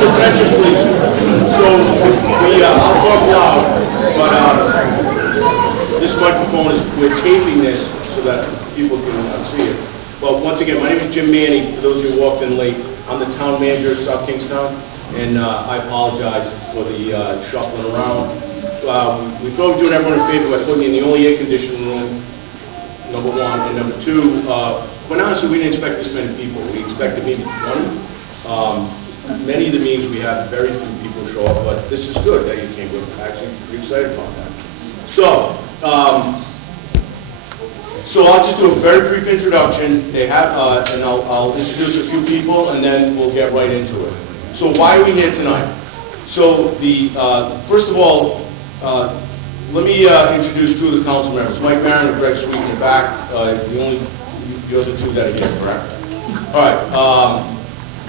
everyone's attention, please. So, I'll talk loud, but this microphone is, we're taping this so that people can see it. But once again, my name is Jim Manning. For those of you who walked in late, I'm the town manager of South Kingstown, and I apologize for the shuffling around. We thought we'd do everyone a favor by putting in the only air-conditioned room, number one, and number two, quite honestly, we didn't expect this many people. We expected maybe 20. Many of the meetings we have, very few people show up, but this is good that you came. We're actually pretty excited about that. So, I'll just do a very brief introduction. They have, and I'll introduce a few people, and then we'll get right into it. So, why are we here tonight? So, first of all, let me introduce two of the council members, Mike Maron and Greg Sweet in the back. You're the two that are here, correct? All right.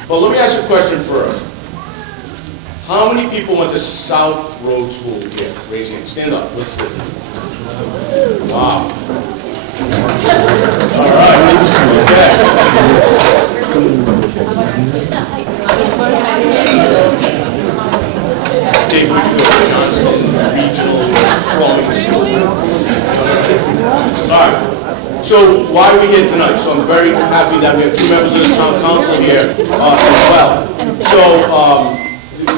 Well, let me ask you a question first. How many people went to South Road School here? Raise your hand. Stand up. Let's see. Wow. All right. Okay. Dave, would you go to Johnston Regional Growing School? All right. So why are we here tonight? So I'm very happy that we have two members of the town council here as well. So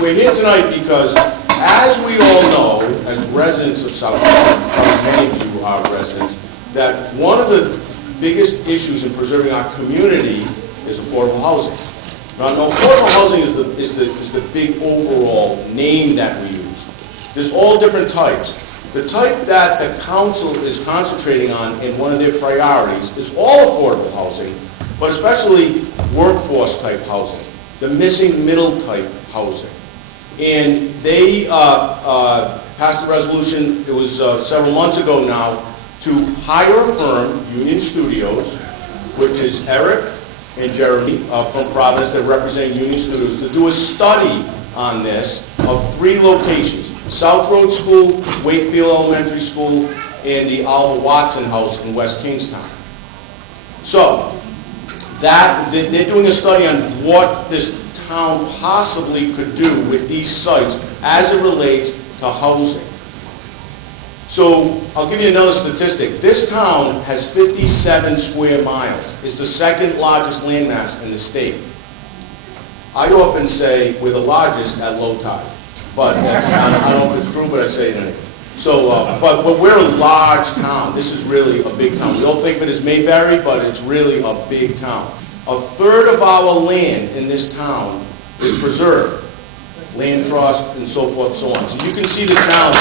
we're here tonight because, as we all know, as residents of South Kingstown, many of you are residents, that one of the biggest issues in preserving our community is affordable housing. Now, affordable housing is the big overall name that we use. There's all different types. The type that the council is concentrating on in one of their priorities is all affordable housing, but especially workforce type housing, the missing middle type housing. And they passed a resolution, it was several months ago now, to hire a firm, Union Studios, which is Eric and Jeremy from Providence that represent Union Studios, to do a study on this of 3 locations: South Road School, Wakefield Elementary School, and the Oliver Watson House in West Kingstown. So, they're doing a study on what this town possibly could do with these sites as it relates to housing. So, I'll give you another statistic. This town has 57 square miles. It's the second largest landmass in the state. I often say we're the largest at low tide. But that's, I don't know if it's true, but I say it anyway. So, but we're a large town. This is really a big town. We all think of it as Mayberry, but it's really a big town. A third of our land in this town is preserved. Land trust and so forth and so on. So you can see the challenge.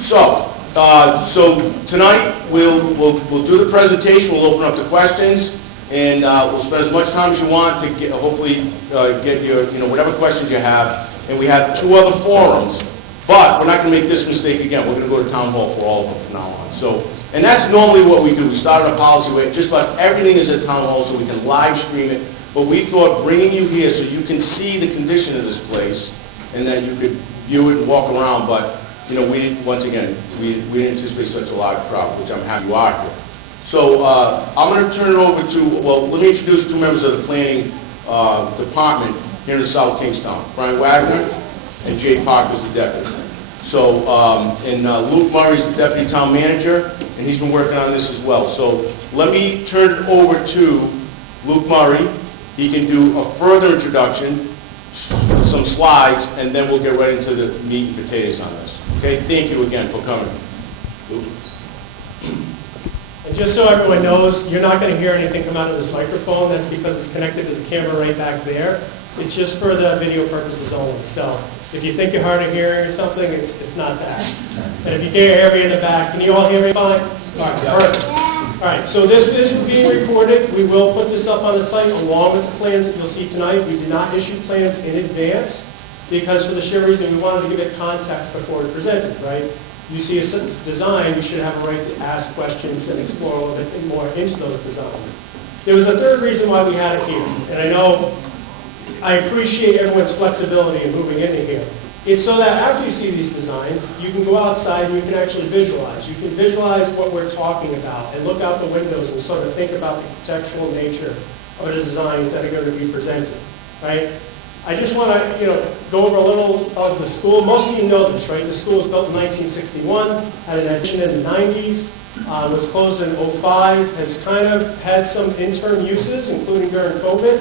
So tonight we'll do the presentation. We'll open up the questions. And we'll spend as much time as you want to hopefully get your, whatever questions you have. And we have 2 other forums, but we're not going to make this mistake again. We're going to go to town hall for all of them from now on. So, and that's normally what we do. We started a policy where just about everything is at town hall so we can live stream it. But we thought bringing you here so you can see the condition of this place and that you could view it and walk around. But, we didn't, once again, we didn't anticipate such a large crowd, which I'm happy you are here. So I'm going to turn it over to, well, let me introduce 2 members of the planning department here in South Kingstown. Brian Wagner and Jay Parker is the deputy. So, Luke Murray is the deputy town manager, and he's been working on this as well. So let me turn it over to Luke Murray. He can do a further introduction, some slides, and then we'll get right into the meat and potatoes on this. Okay, thank you again for coming. Luke. And just so everyone knows, you're not going to hear anything come out of this microphone. That's because it's connected to the camera right back there. It's just for the video purposes only. So if you think you're hard of hearing or something, it's not that. And if you can't hear me in the back, can you all hear me fine? All right, perfect. All right, so this is being recorded. We will put this up on the site along with the plans that you'll see tonight. We did not issue plans in advance because for the sheer reason we wanted to give it context before we presented, right? You see a design, you should have a right to ask questions and explore a little bit more into those designs. There was a third reason why we had it here, and I appreciate everyone's flexibility in moving into here. It's so that after you see these designs, you can go outside and you can actually visualize. You can visualize what we're talking about and look out the windows and sort of think about the contextual nature the designs that are going to be presented, right? I just want to, go over a little of the school. Most of you know this, right? The school was built in 1961, had an addition in the 90s, was closed in 05, has kind of had some interim uses, including during COVID.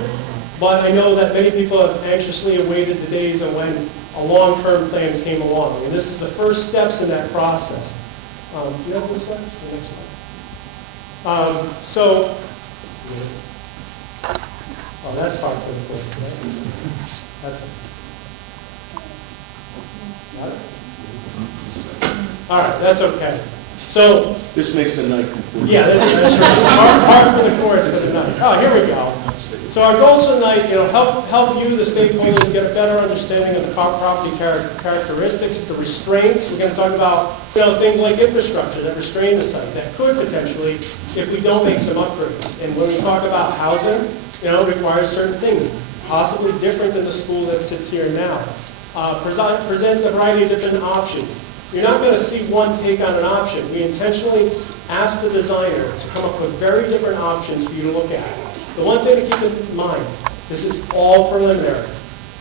But I know that many people have anxiously awaited the days of when a long-term plan came along. And this is the first steps in that process. Do you have this slide? The next slide. Oh, that's hard for the course, right? That's it. Got it? All right, that's okay. So, This makes the night complete. yeah, that's right. Hard for the course is tonight. Oh, here we go. So our goals tonight, help you, the stakeholders, get a better understanding of the property characteristics, the restraints. We're going to talk about things like infrastructure that restrain the site, that could potentially, if we don't make some upgrades. And when we talk about housing, it requires certain things, possibly different than the school that sits here now. Presents a variety of different options. You're not going to see one take on an option. We intentionally asked the designer to come up with very different options for you to look at. The one thing to keep in mind, this is all preliminary.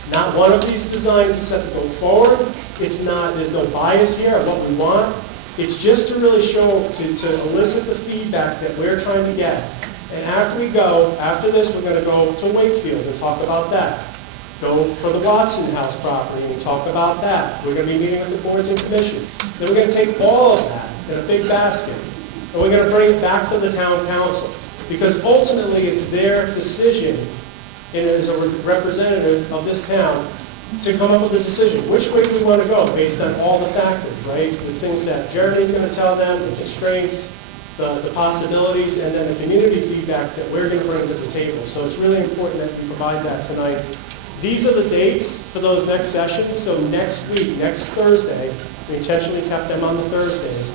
Not one of these designs is set to go forward. There's no bias here of what we want. It's just to really show, to elicit the feedback that we're trying to get. And after this, we're going to go to Wakefield and talk about that. Go for the Watson House property and talk about that. We're going to be meeting with the boards and commissions. Then we're going to take all of that in a big basket, and we're going to bring it back to the town council. Because ultimately, it's their decision, and as a representative of this town, to come up with a decision. Which way do we want to go based on all the factors, right? The things that Jeremy's going to tell them, the constraints, the possibilities, and then the community feedback that we're going to bring to the table. So it's really important that we provide that tonight. These are the dates for those next sessions. So next week, next Thursday, we intentionally kept them on the Thursdays.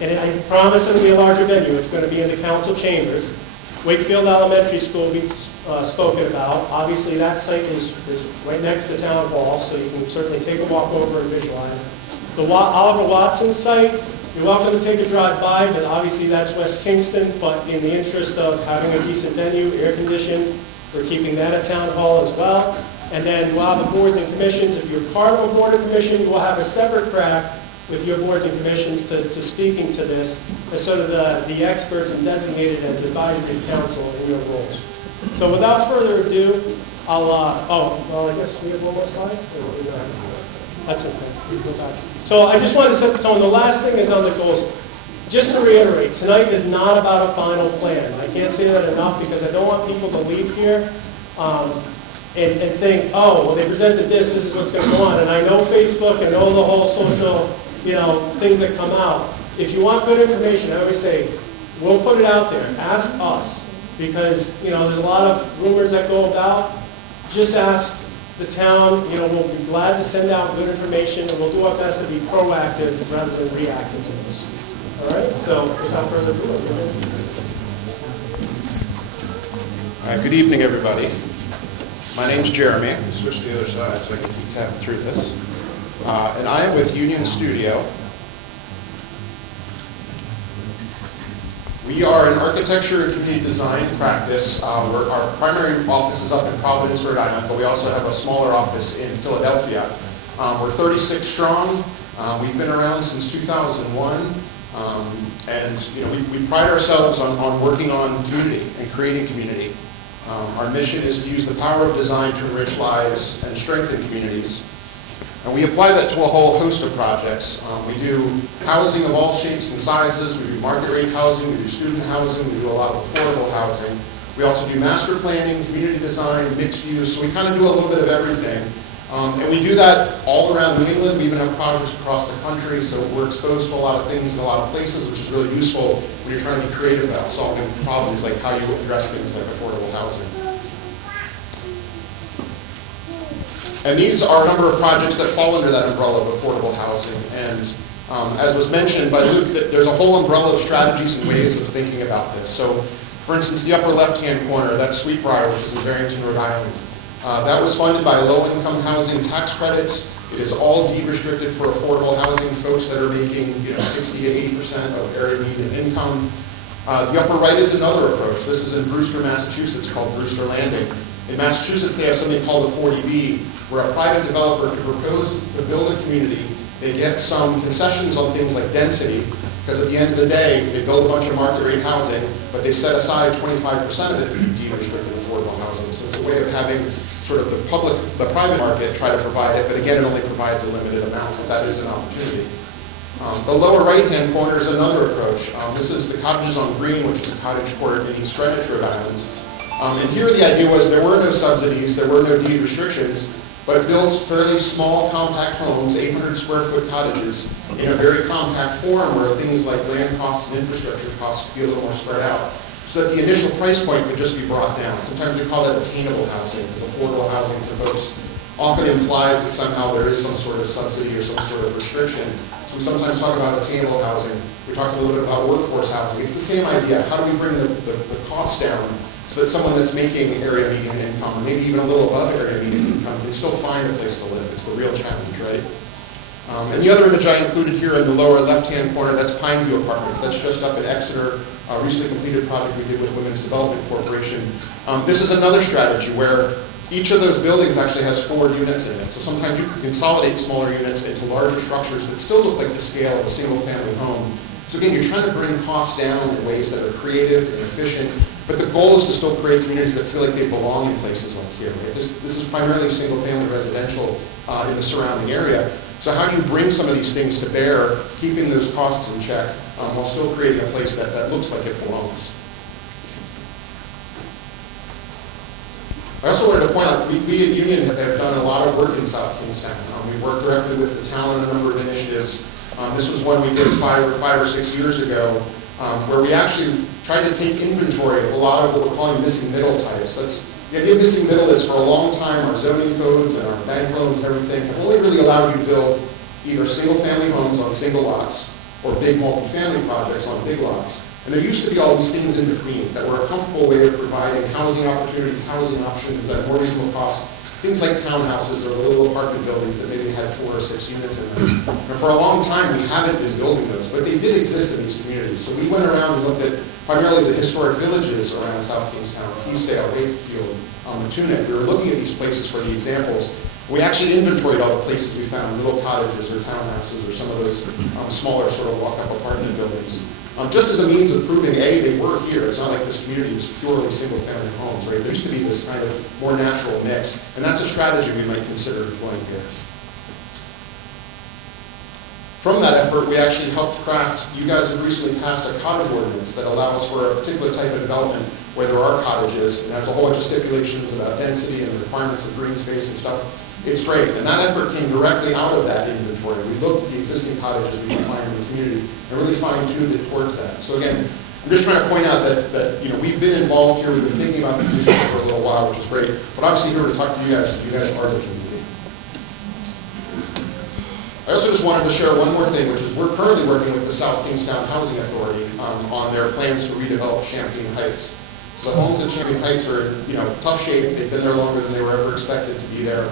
And I promise it'll be a larger venue. It's going to be in the council chambers. Wakefield Elementary School will be spoken about. Obviously, that site is right next to Town Hall, so you can certainly take a walk over and visualize. The Oliver Watson site, you're welcome to take a drive by, but obviously that's West Kingston. But in the interest of having a decent venue, air conditioned, we're keeping that at Town Hall as well. And then we'll have the boards and commissions. If you're part of a board and commission, we'll have a separate track with your boards and commissions to speaking to this as sort of the experts and designated as advisory council in your roles. So without further ado, I guess we have one more slide? That's okay. We go back. So I just wanted to set the tone. The last thing is on the goals. Just to reiterate, tonight is not about a final plan. I can't say that enough because I don't want people to leave here and think, oh, well, they presented this is what's going to go on. And I know Facebook, I know the whole social, things that come out. If you want good information, I always say, we'll put it out there. Ask us. Because, there's a lot of rumors that go about. Just ask the town. We'll be glad to send out good information, and we'll do our best to be proactive rather than reactive to this. All right? So, without further ado, All right, good evening, everybody. My name's Jeremy. I'm going to switch to the other side so I can keep tapping through this. And I am with Union Studio. We are an architecture and community design practice. Our primary office is up in Providence, Rhode Island, but we also have a smaller office in Philadelphia. We're 36 strong. We've been around since 2001. And we pride ourselves on working on community and creating community. Our mission is to use the power of design to enrich lives and strengthen communities. And we apply that to a whole host of projects. We do housing of all shapes and sizes. We do market rate housing. We do student housing. We do a lot of affordable housing. We also do master planning, community design, mixed use. So we kind of do a little bit of everything. And we do that all around New England. We even have projects across the country. So we're exposed to a lot of things in a lot of places, which is really useful when you're trying to be creative about solving problems like how you address things like affordable housing. And these are a number of projects that fall under that umbrella of affordable housing. And as was mentioned by Luke, there's a whole umbrella of strategies and ways of thinking about this. So, for instance, the upper left-hand corner, that's Sweetbriar, which is in Barrington, Rhode Island. That was funded by low-income housing tax credits. It is all deed-restricted for affordable housing, folks that are making 60 to 80% of area median income. The upper right is another approach. This is in Brewster, Massachusetts, called Brewster Landing. In Massachusetts, they have something called a 40B, where a private developer can propose to build a community. They get some concessions on things like density, because at the end of the day, they build a bunch of market rate housing, but they set aside 25% of it to be deed restricted affordable housing. So it's a way of having sort of the private market try to provide it, but again, it only provides a limited amount, but that is an opportunity. The lower right-hand corner is another approach. This is the Cottages on Green, which is a cottage court in East Greenwich, Rhode Island. And here the idea was there were no subsidies, there were no deed restrictions, but it builds fairly small, compact homes, 800 square foot cottages, in a very compact form where things like land costs and infrastructure costs be a little more spread out, so that the initial price point could just be brought down. Sometimes we call that attainable housing, because affordable housing to folks often implies that somehow there is some sort of subsidy or some sort of restriction. So we sometimes talk about attainable housing. We talked a little bit about workforce housing. It's the same idea. How do we bring the cost down so that someone that's making area median income, maybe even a little above area median income, can still find a place to live? It's the real challenge, right? And the other image I included here in the lower left-hand corner, that's Pineview Apartments. That's just up in Exeter, a recently completed project we did with Women's Development Corporation. This is another strategy where each of those buildings actually has 4 units in it. So sometimes you can consolidate smaller units into larger structures that still look like the scale of a single-family home. So again, you're trying to bring costs down in ways that are creative and efficient, but the goal is to still create communities that feel like they belong in places like here. Right? This is primarily single-family residential in the surrounding area. So how do you bring some of these things to bear, keeping those costs in check, while still creating a place that looks like it belongs? I also wanted to point out, we at Union have done a lot of work in South Kingstown. We worked directly with the town on a number of initiatives. This was one we did 5 or 6 years ago, where we actually tried to take inventory of a lot of what we're calling missing middle types. The idea of missing middle is for a long time our zoning codes and our bank loans and everything have only really allowed you to build either single-family homes on single lots or big multifamily projects on big lots. And there used to be all these things in between that were a comfortable way of providing housing opportunities, housing options at more reasonable cost. Things like townhouses or little apartment buildings that maybe had 4 or 6 units in them. And for a long time, we haven't been building those, but they did exist in these communities. So we went around and looked at primarily the historic villages around South Kingstown, Keysdale, Wakefield, Matunic. We were looking at these places for the examples. We actually inventoried all the places we found, little cottages or townhouses or some of those smaller sort of walk-up apartment buildings. Just as a means of proving, A, they were here. It's not like this community is purely single-family homes, right? There used to be this kind of more natural mix, and that's a strategy we might consider deploying here. From that effort, we actually helped craft, you guys have recently passed a cottage ordinance that allows for a particular type of development where there are cottages, and there's a whole bunch of stipulations about density and the requirements of green space and stuff. It's great, and that effort came directly out of that inventory. We looked at the existing cottages we could find in the community and really fine-tuned it towards that. So again, I'm just trying to point out that we've been involved here, we've been thinking about these issues for a little while, which is great, but obviously here to talk to you guys, because you guys are the community. I also just wanted to share one more thing, which is we're currently working with the South Kingstown Housing Authority on their plans to redevelop Champaign Heights. So the homes in Champaign Heights are in tough shape. They've been there longer than they were ever expected to be there.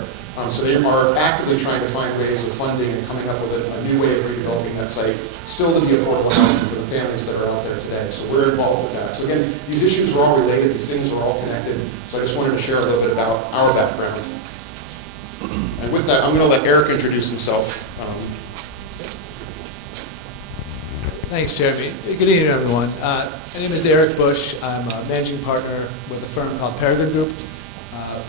So they are actively trying to find ways of funding and coming up with a new way of redeveloping that site, still to be affordable housing for the families that are out there today. So we're involved with that. So again, these issues are all related. These things are all connected. So I just wanted to share a little bit about our background. And with that, I'm going to let Eric introduce himself. Thanks, Jeremy. Good evening, everyone. My name is Eric Bush. I'm a managing partner with a firm called Peregrine Group.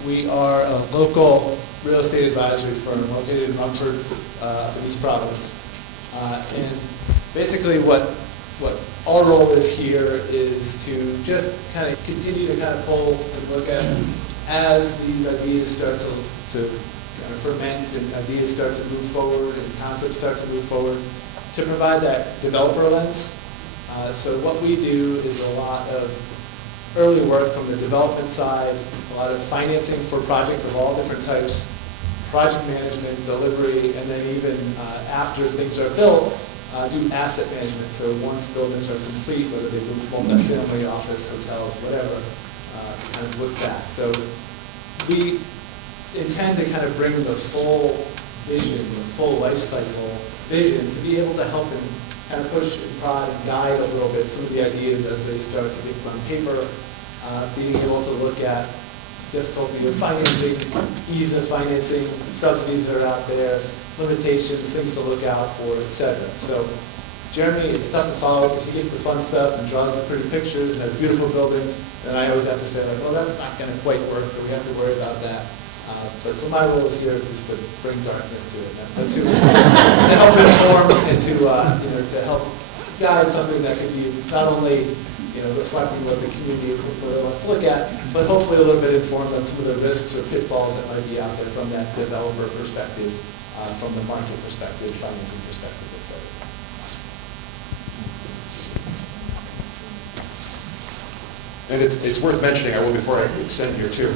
We are a local real estate advisory firm located in Rumford, up in East Providence. And basically what our role is here is to just kind of continue to kind of pull and look at as these ideas start to kind of ferment and ideas start to move forward and concepts start to move forward, to provide that developer lens. So what we do is a lot of early work from the development side, a lot of financing for projects of all different types, project management, delivery, and then even after things are built, do asset management. So once buildings are complete, whether they move multi-family, office, hotels, whatever, kind of look back. So we intend to kind of bring the full vision, the full life cycle vision to be able to help kind of push and prod and guide a little bit some of the ideas as they start to get on paper, being able to look at difficulty of financing, ease of financing, subsidies that are out there, limitations, things to look out for, et cetera. So Jeremy, it's tough to follow because he gets the fun stuff and draws the pretty pictures and has beautiful buildings, and I always have to say, like, well, that's not going to quite work, or we have to worry about that. But so my role is here is to bring darkness to it, to help inform and to to help guide something that could be not only reflecting what the community really wants to look at, but hopefully a little bit informed on some of the risks or pitfalls that might be out there from that developer perspective, from the market perspective, financing perspective, et cetera. And it's worth mentioning, I will before I extend here too.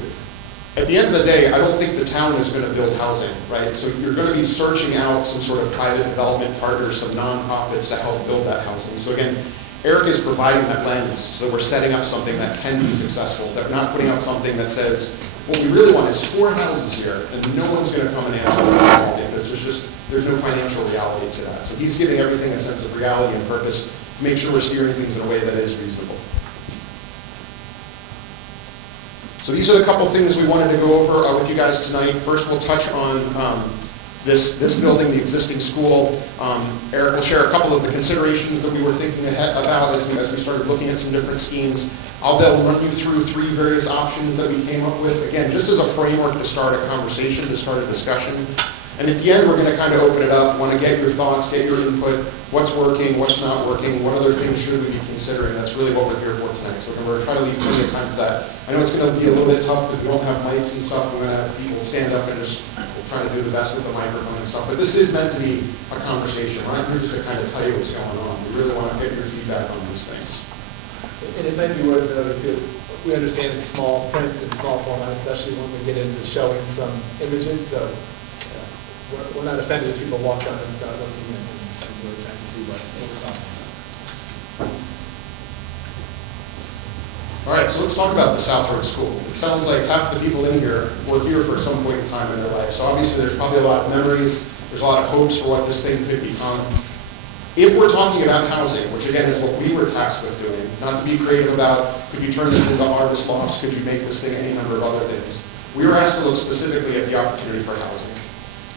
At the end of the day, I don't think the town is going to build housing, right? So you're going to be searching out some sort of private development partners, some nonprofits to help build that housing. So again, Eric is providing that lens so that we're setting up something that can be successful. That we're not putting out something that says, what we really want is 4 houses here, and no one's going to come and answer the call because there's no financial reality to that. So he's giving everything a sense of reality and purpose to make sure we're steering things in a way that is reasonable. So these are the couple things we wanted to go over with you guys tonight. First, we'll touch on this building, the existing school. Eric will share a couple of the considerations that we were thinking about as we started looking at some different schemes. I'll then run you through 3 various options that we came up with, again, just as a framework to start a conversation, to start a discussion. And at the end, we're going to kind of open it up, want to get your thoughts, get your input, what's working, what's not working, what other things should we be considering. That's really what we're here for tonight. So we're going to try to leave plenty of time for that. I know it's going to be a little bit tough because we don't have mics and stuff. We're going to have people stand up and just try to do the best with the microphone and stuff. But this is meant to be a conversation. We're not here just to kind of tell you what's going on. We really want to get your feedback on these things. And it might be worth noting too, we understand it's small print and small format, especially when we get into showing some images. So we're not offended if people walk down and start looking and we're trying to see what we're talking about. All right, so let's talk about the South Road School. It sounds like half the people in here were here for some point in time in their life. So obviously there's probably a lot of memories. There's a lot of hopes for what this thing could become. If we're talking about housing, which again is what we were tasked with doing, not to be creative about, could you turn this into harvest lots, could you make this thing any number of other things, we were asked to look specifically at the opportunity for housing.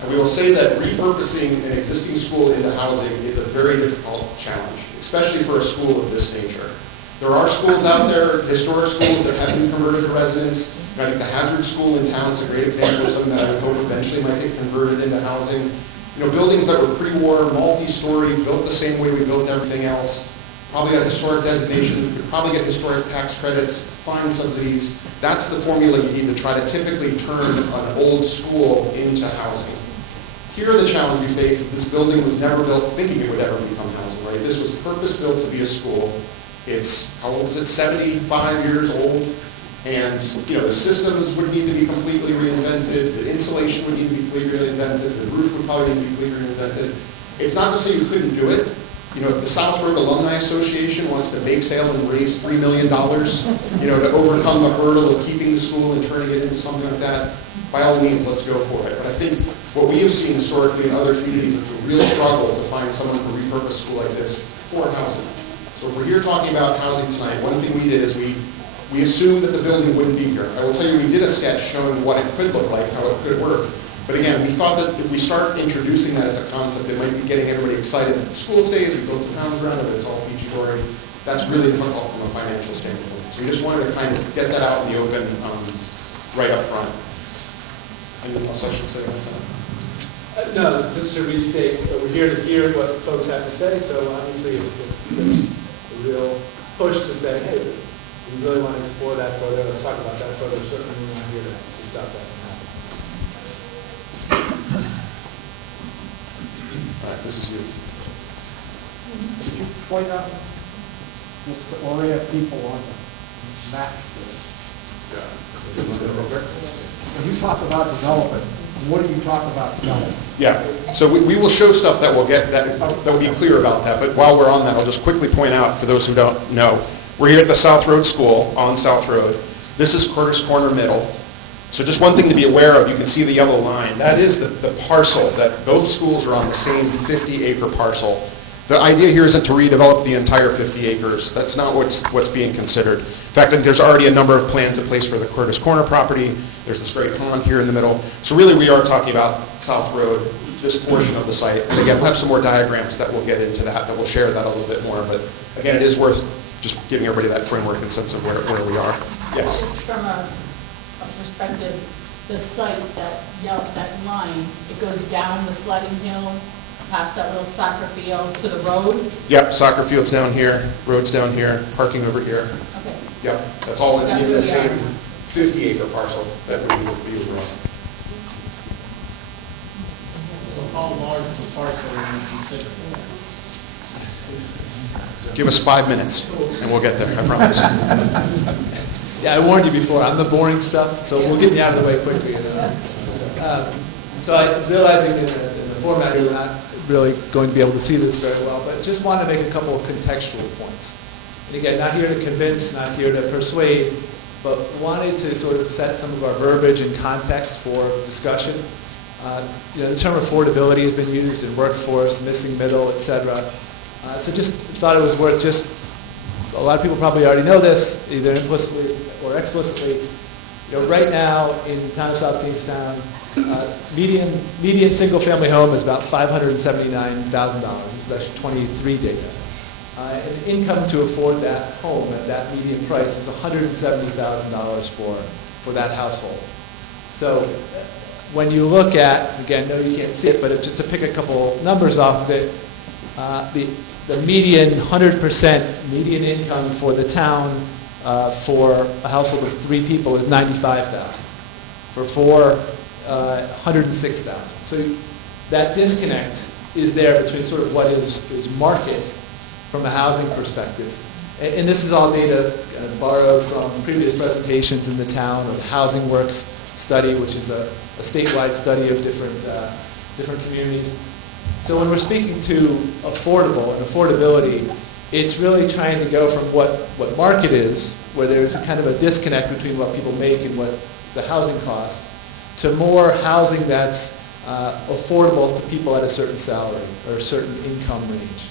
And we will say that repurposing an existing school into housing is a very difficult challenge, especially for a school of this nature. There are schools out there, historic schools that have been converted to residence. I think the Hazard School in town is a great example of something that I would hope eventually might get converted into housing. Buildings that were pre-war, multi-story, built the same way we built everything else. Probably got historic designation, you could probably get historic tax credits, fine subsidies. That's the formula you need to try to typically turn an old school into housing. Here the challenge we face, this building was never built thinking it would ever become housing, right? This was purpose-built to be a school. It's, how old is it, 75 years old. And, the systems would need to be completely reinvented, the insulation would need to be completely reinvented, the roof would probably need to be completely reinvented. It's not to say you couldn't do it. If the South Road Alumni Association wants to make sale and raise $3 million, to overcome the hurdle of keeping the school and turning it into something like that, by all means, let's go for it. But I think what we have seen historically in other communities, it's a real struggle to find someone to repurpose a school like this for housing. So if we're here talking about housing tonight, one thing we did is we assumed that the building wouldn't be here. I will tell you, we did a sketch showing what it could look like, how it could work. But again, we thought that if we start introducing that as a concept, it might be getting everybody excited that the school stays, we build some houses around it, it's all peachy-gory. That's really difficult from a financial standpoint. So we just wanted to kind of get that out in the open right up front. Anything else I should say about that? No, just to restate, we're here to hear what folks have to say. So obviously, if there's a real push to say, hey, we really want to explore that further, let's talk about that further, certainly we're not here to stop that from happening. All right, this is you. Could you point out, just to orient people on the map here? When you talk about development, what do you talk about development? Yeah, so we will show stuff that will get that will be clear about that. But while we're on that, I'll just quickly point out for those who don't know, we're here at the South Road School on South Road. This is Curtis Corner Middle. So just one thing to be aware of, you can see the yellow line. That is the parcel that both schools are on, the same 50-acre parcel. The idea here isn't to redevelop the entire 50 acres. That's not what's being considered. In fact, there's already a number of plans in place for the Curtis Corner property. There's the straight pond here in the middle. So really, we are talking about South Road, this portion of the site. And again, we'll have some more diagrams that will get into that will share that a little bit more. But again, it is worth just giving everybody that framework and sense of where we are. Yes? Just from a perspective, the site, that line, it goes down the sledding hill, past that little soccer field to the road? Yep, soccer field's down here, road's down here, parking over here. Okay. Yep, that's all in That's the where we same are. 50-acre parcel that we will be over on. So how large of a parcel are you considering? Give us 5 minutes, and we'll get there, I promise. Yeah, I warned you before, I'm the boring stuff, so we'll get you out of the way quickly. So I, realizing in the format, we're not really going to be able to see this very well, but just want to make a couple of contextual points. And again, not here to convince, not here to persuade, but wanted to sort of set some of our verbiage and context for discussion. The term affordability has been used in workforce, missing middle, et cetera. So just thought it was worth a lot of people probably already know this, either implicitly or explicitly. Right now in the town of South Kingstown, median single-family home is about $579,000. This is actually 23 data. And income to afford that home at that median price is $170,000 for that household. So when you look at, again, no, you can't see it, but just to pick a couple numbers off of it, the median, 100% median income for the town for a household of 3 people is $95,000. For 4, $106,000. So that disconnect is there between sort of what is market from a housing perspective. And this is all data borrowed from previous presentations in the town, or the Housing Works study, which is a statewide study of different communities. So when we're speaking to affordable and affordability, it's really trying to go from what market is, where there's a kind of a disconnect between what people make and what the housing costs, to more housing that's affordable to people at a certain salary or a certain income range.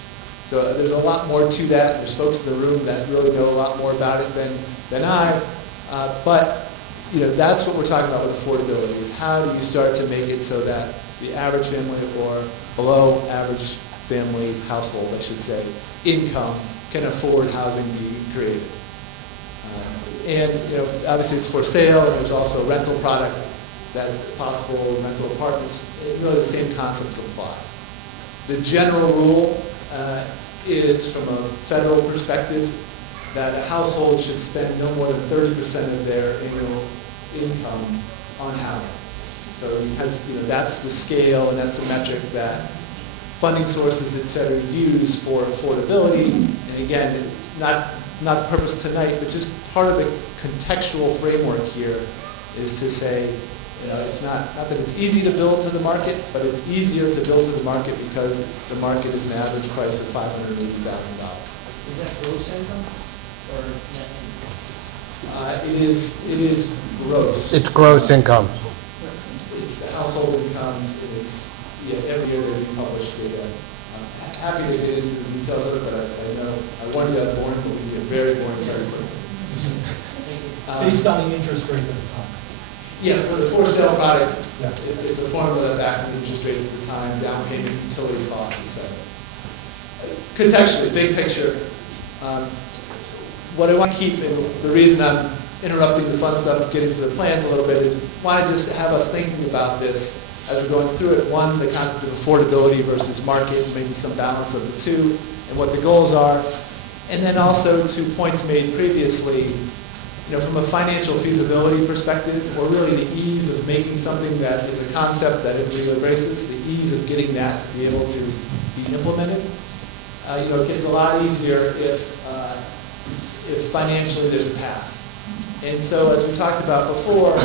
So there's a lot more to that. There's folks in the room that really know a lot more about it than I. But that's what we're talking about with affordability, is how do you start to make it so that the average family or below average family household, I should say, income can afford housing being created. And obviously it's for sale, and there's also a rental product that is possible, rental apartments. Really the same concepts apply. The general rule is, from a federal perspective, that a household should spend no more than 30% of their annual income on housing. So that's the scale and that's the metric that funding sources, et cetera, use for affordability. And again, not the purpose tonight, but just part of the contextual framework here is to say, it's not that it's easy to build to the market, but it's easier to build to the market because the market is an average price of $580,000. Is that gross income or net income? It is gross. It's gross income. It's the household incomes. It's every year they publish data. I'm happy to get into the details of it, but I know I warned you that boring, but we can get very boring very quickly. Based on the interest rates at the time. Yeah, for the for sale product, Yeah. it's a formula that backs the interest rates at the time, down payment, utility costs, etc. Contextually, big picture, what I want to keep, and the reason I'm interrupting the fun stuff, getting to the plans a little bit, is want to just have us thinking about this as we're going through it. One, the concept of affordability versus market, maybe some balance of the two, and what the goals are. And then also to points made previously, from a financial feasibility perspective, or really the ease of making something that is a concept that everybody embraces, the ease of getting that to be able to be implemented. It gets a lot easier if financially there's a path. And so as we talked about before,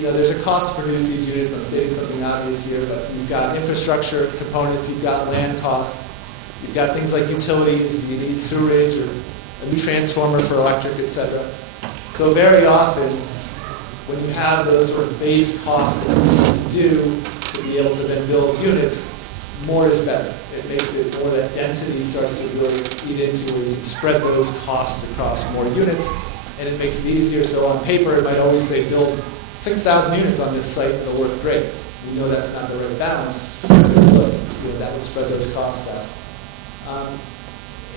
there's a cost to produce these units. I'm stating something obvious here, but you've got infrastructure components, you've got land costs, you've got things like utilities, you need sewerage or a new transformer for electric, et cetera. So very often, when you have those sort of base costs that you need to do to be able to then build units, more is better. It makes it more that density starts to really eat into where you can spread those costs across more units, and it makes it easier. So on paper, it might always say build 6,000 units on this site, and it'll work great. We know that's not the right balance. Look, that would spread those costs out.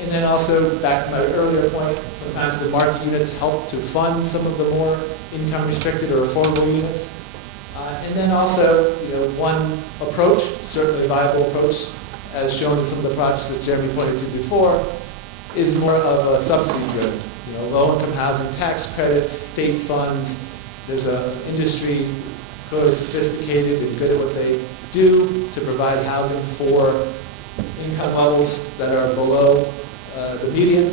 And then also, back to my earlier point, sometimes the market units help to fund some of the more income restricted or affordable units. And then also, one approach, certainly a viable approach, as shown in some of the projects that Jeremy pointed to before, is more of a subsidy driven. Low-income housing tax credits, state funds. There's an industry clearly sophisticated and good at what they do to provide housing for income levels that are below the median,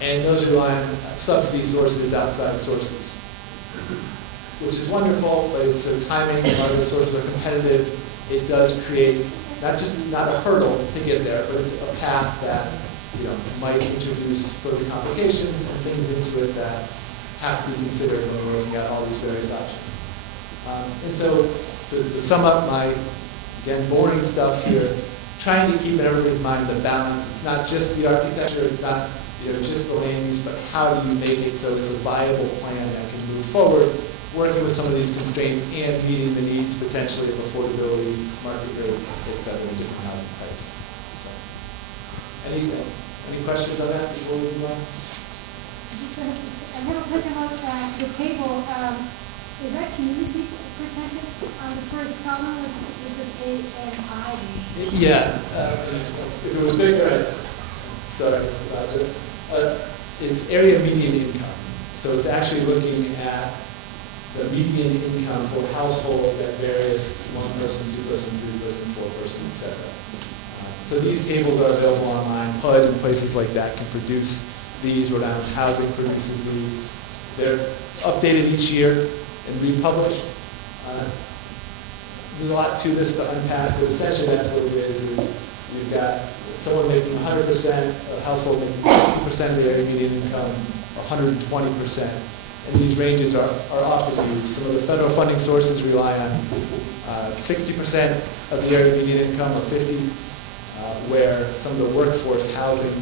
and those rely on subsidy sources, outside sources, which is wonderful, but it's a timing, a lot of the sources are competitive. It does create not a hurdle to get there, but it's a path that might introduce further complications and things into it that have to be considered when we're looking at all these various options. And so, to sum up my, again, boring stuff here, trying to keep in everybody's mind the balance. It's not just the architecture, it's not just the land use, but how do you make it so it's a viable plan that can move forward, working with some of these constraints and meeting the needs potentially of affordability, market rate, et cetera, in different housing types. So, any questions on that before we move on? I have a question about the table. Is that community percentage on the first column with this A and I? Yeah. If it was bigger, sorry about this. It's area median income. So it's actually looking at the median income for households at various 1 person, 2 person, 3 person, 4 person, etc. So these tables are available online. HUD and places like that can produce these. Rhode Island Housing produces these. They're updated each year and republished. There's a lot to this to unpack, but essentially that's what it is you've got someone making 100%, a household making 60% of the area median income, 120%. And these ranges are often used. Some of the federal funding sources rely on 60% of the area median income or 50%, where some of the workforce housing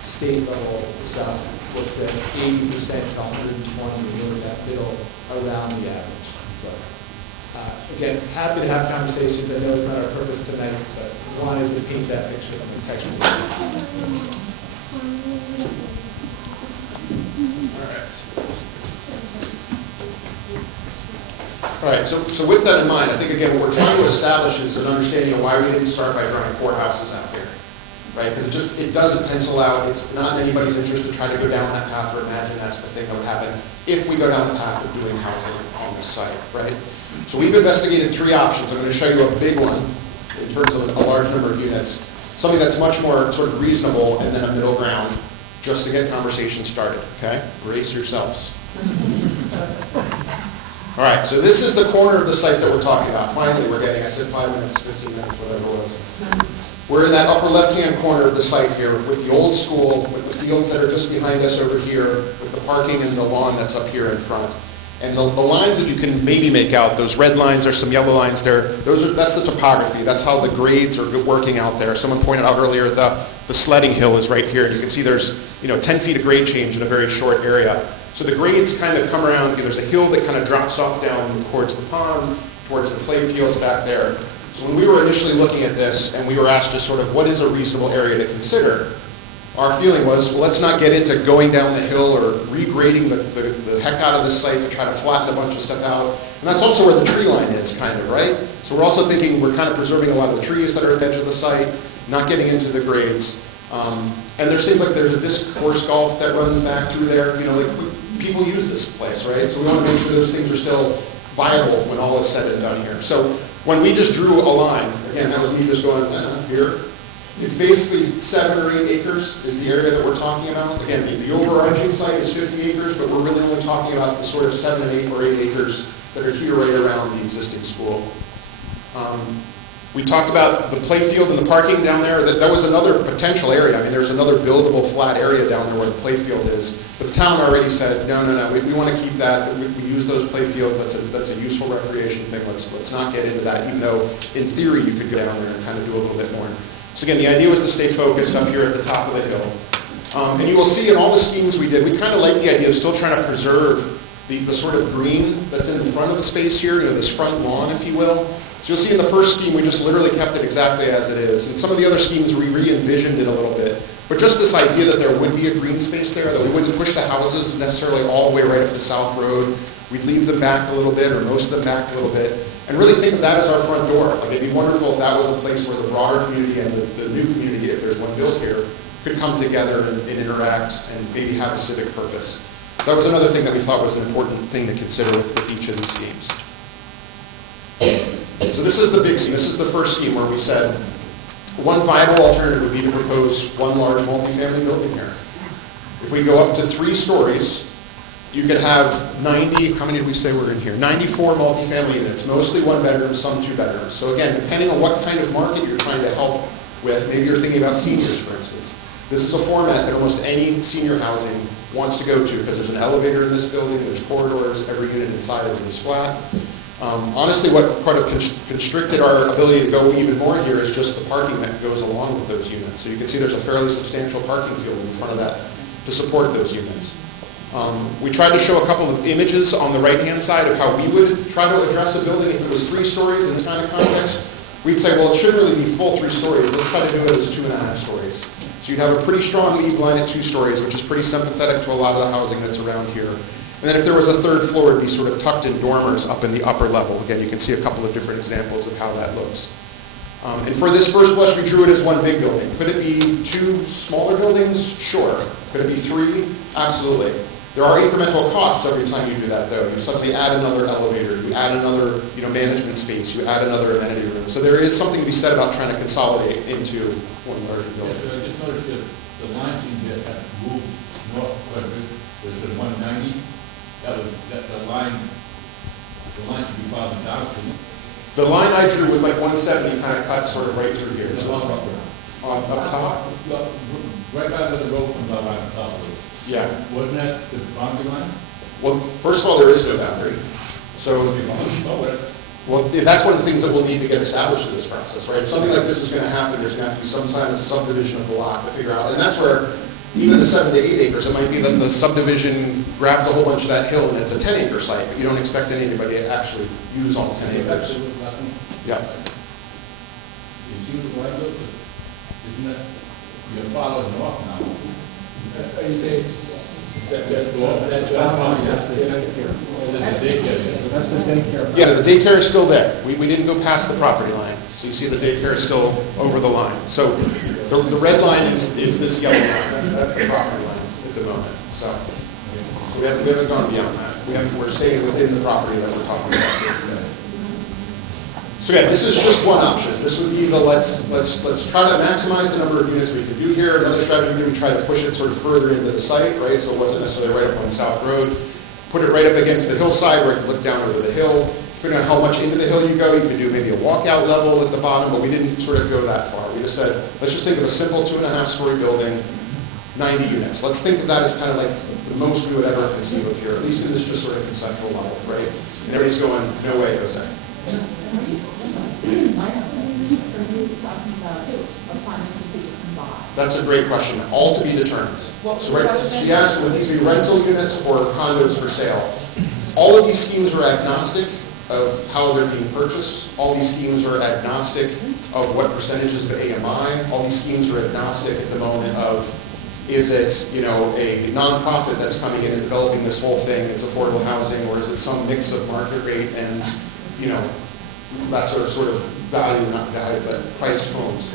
state level stuff looks at 80% to 120, really that middle around the average. So again, happy to have conversations. I know it's not our purpose tonight, but wanted to paint that picture of contextual. All right, so with that in mind, I think, again, what we're trying to establish is an understanding of why we didn't start by drawing 4 houses out here, right? Because it doesn't pencil out. It's not in anybody's interest to try to go down that path or imagine that's the thing that would happen if we go down the path of doing housing on this site, right? So we've investigated 3 options. I'm going to show you a big one in terms of a large number of units, something that's much more sort of reasonable, and then a middle ground, just to get conversation started, okay? Brace yourselves. All right, so this is the corner of the site that we're talking about. Finally, we're getting, I said 5 minutes, 15 minutes, whatever it was. We're in that upper left-hand corner of the site here with the old school, with the fields that are just behind us over here, with the parking and the lawn that's up here in front. And the lines that you can maybe make out, those red lines, there's some yellow lines there, that's the topography. That's how the grades are working out there. Someone pointed out earlier the sledding hill is right here. And you can see there's 10 feet of grade change in a very short area. So the grades kind of come around. There's a hill that kind of drops off down towards the pond, towards the play fields back there. So when we were initially looking at this and we were asked just sort of what is a reasonable area to consider, our feeling was, well, let's not get into going down the hill or regrading the heck out of this site and try to flatten a bunch of stuff out. And that's also where the tree line is, kind of, right? So we're also thinking we're kind of preserving a lot of the trees that are at the edge of the site, not getting into the grades. And there's things like there's a disc course golf that runs back through there. People use this place, right? So we want to make sure those things are still viable when all is said and done here. So when we just drew a line, again, that was me just going, here. It's basically 7 or 8 acres is the area that we're talking about. Again, the overarching site is 50 acres, but we're really only talking about the sort of 7, 8, or 8 acres that are here right around the existing school. We talked about the play field and the parking down there. That was another potential area. I mean, there's another buildable flat area down there where the play field is. But the town already said, no, we want to keep that. We use those play fields. That's a useful recreation thing. Let's not get into that, even though in theory you could go down there and kind of do a little bit more. So again, the idea was to stay focused up here at the top of the hill. And you will see in all the schemes we did, we kind of like the idea of still trying to preserve the sort of green that's in the front of the space here, this front lawn, if you will. So you'll see in the first scheme, we just literally kept it exactly as it is. And some of the other schemes, we re-envisioned it a little bit. But just this idea that there would be a green space there, that we wouldn't push the houses necessarily all the way right up to South Road. We'd leave them back a little bit, or most of them back a little bit, and really think of that as our front door. Like, it'd be wonderful if that was a place where the broader community and the new community, if there's one built here, could come together and interact and maybe have a civic purpose. So that was another thing that we thought was an important thing to consider with each of these schemes. So this is the big scheme. This is the first scheme where we said one viable alternative would be to propose one large multifamily building here. If we go up to 3 stories, you could have 90, how many did we say were in here? 94 multifamily units, mostly 1 bedroom, some 2 bedrooms. So again, depending on what kind of market you're trying to help with, maybe you're thinking about seniors, for instance. This is a format that almost any senior housing wants to go to, because there's an elevator in this building, there's corridors, every unit inside of it is flat. Honestly, what part of constricted our ability to go even more here is just the parking that goes along with those units. So you can see there's a fairly substantial parking field in front of that to support those units. We tried to show a couple of images on the right-hand side of how we would try to address a building if it was 3 stories in this kind of context. We'd say, well, it shouldn't really be full 3 stories. Let's try to do it as 2.5 stories. So you'd have a pretty strong lead line at 2 stories, which is pretty sympathetic to a lot of the housing that's around here. And then if there was a 3rd floor, it'd be sort of tucked in dormers up in the upper level. Again, you can see a couple of different examples of how that looks. And for this first blush, we drew it as one big building. Could it be 2 smaller buildings? Sure. Could it be 3? Absolutely. There are incremental costs every time you do that, though. You suddenly add another elevator, you add another management space, you add another amenity room. So there is something to be said about trying to consolidate into one larger building. Yeah, so I just noticed that the line seems to have moved north quite a bit. Was it 190? The line should be farther down. The line I drew was like 170, kind of cut sort of right through here. It's along On up top? right after the road comes out on the south road. Yeah. Wasn't that the boundary line? Well, first of all, there is no boundary. So, well, that's one of the things that we'll need to get established in this process, right? If something like this is going to happen, there's going to have to be some kind of subdivision of the lot to figure out. And that's where even the 7 to 8 acres, it might be that the subdivision grabs a whole bunch of that hill and it's a 10-acre site, but you don't expect anybody to actually use all 10 acres. Yeah. You see the right road? Isn't that, you're following north now? Are you saying That's the daycare. That's the daycare. Yeah, the daycare is still there. We didn't go past the property line. So you see the daycare is still over the line. So the red line is this yellow line. That's the property line at the moment. So we haven't gone beyond that. We're staying within the property that we're talking about here today. So again, this is just one option. This would be the let's try to maximize the number of units we can do here. Another strategy would be try to push it sort of further into the site, right? So it wasn't necessarily right up on South Road. Put it right up against the hillside where you can look down over the hill. Depending on how much into the hill you go, you could do maybe a walkout level at the bottom, but we didn't sort of go that far. We just said, let's just think of a simple 2.5-story building, 90 units. Let's think of that as kind of like the most we would ever conceive of here, at least in this just sort of conceptual level, right? And everybody's going, no way, Jose. That's a great question. All to be determined. So she asked, would these be rental units or condos for sale? All of these schemes are agnostic of how they're being purchased. All these schemes are agnostic of what percentages of AMI. All these schemes are agnostic at the moment of, is it, a nonprofit that's coming in and developing this whole thing, it's affordable housing, or is it some mix of market rate and, that sort of value, not value, but priced homes.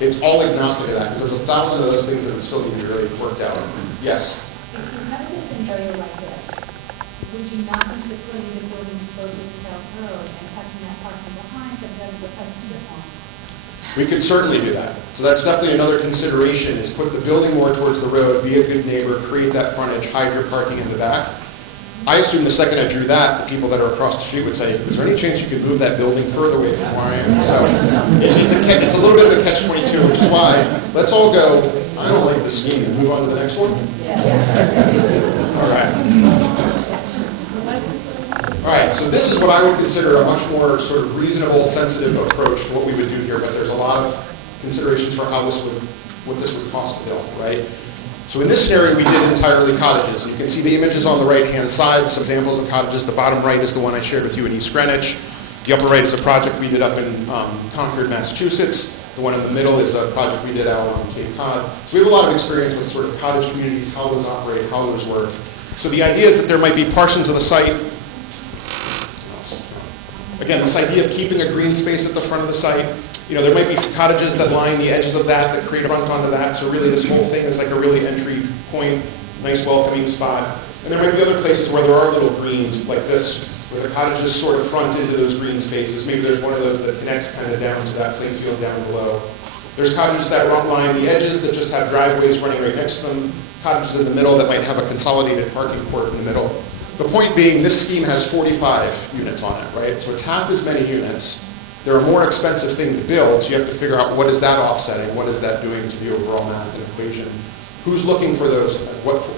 It's all agnostic of that, because there's 1,000 of those things that would still need to be really worked out. Yes? If you have a scenario like this, would you not consider putting the buildings closer to South Road and tucking that parking behind so it doesn't look like a strip mall? We could certainly do that. So that's definitely another consideration, is put the building more towards the road, be a good neighbor, create that frontage, hide your parking in the back. I assume the second I drew that, the people that are across the street would say, is there any chance you could move that building further away from where I am? So it's a little bit of a catch-22, which is why, let's all go, I don't like this scheme, and move on to the next one? All right. All right, so this is what I would consider a much more sort of reasonable, sensitive approach to what we would do here, but there's a lot of considerations for how this would, what this would cost to build, right? So in this scenario, we did entirely cottages. And you can see the images on the right-hand side, some examples of cottages. The bottom right is the one I shared with you in East Greenwich. The upper right is a project we did up in Concord, Massachusetts. The one in the middle is a project we did out on Cape Cod. So we have a lot of experience with sort of cottage communities, how those operate, how those work. So the idea is that there might be portions of the site. Again, this idea of keeping a green space at the front of the site. You know, there might be cottages that line the edges of that create a front onto that. So really this whole thing is like a really entry point, nice welcoming spot. And there might be other places where there are little greens like this, where the cottages sort of front into those green spaces. Maybe there's one of those that connects kind of down to that playing field down below. There's cottages that line the edges that just have driveways running right next to them. Cottages in the middle that might have a consolidated parking court in the middle. The point being, this scheme has 45 units on it, right? So it's half as many units. They're a more expensive thing to build, so you have to figure out what is that offsetting, what is that doing to the overall math and equation. Who's looking for those,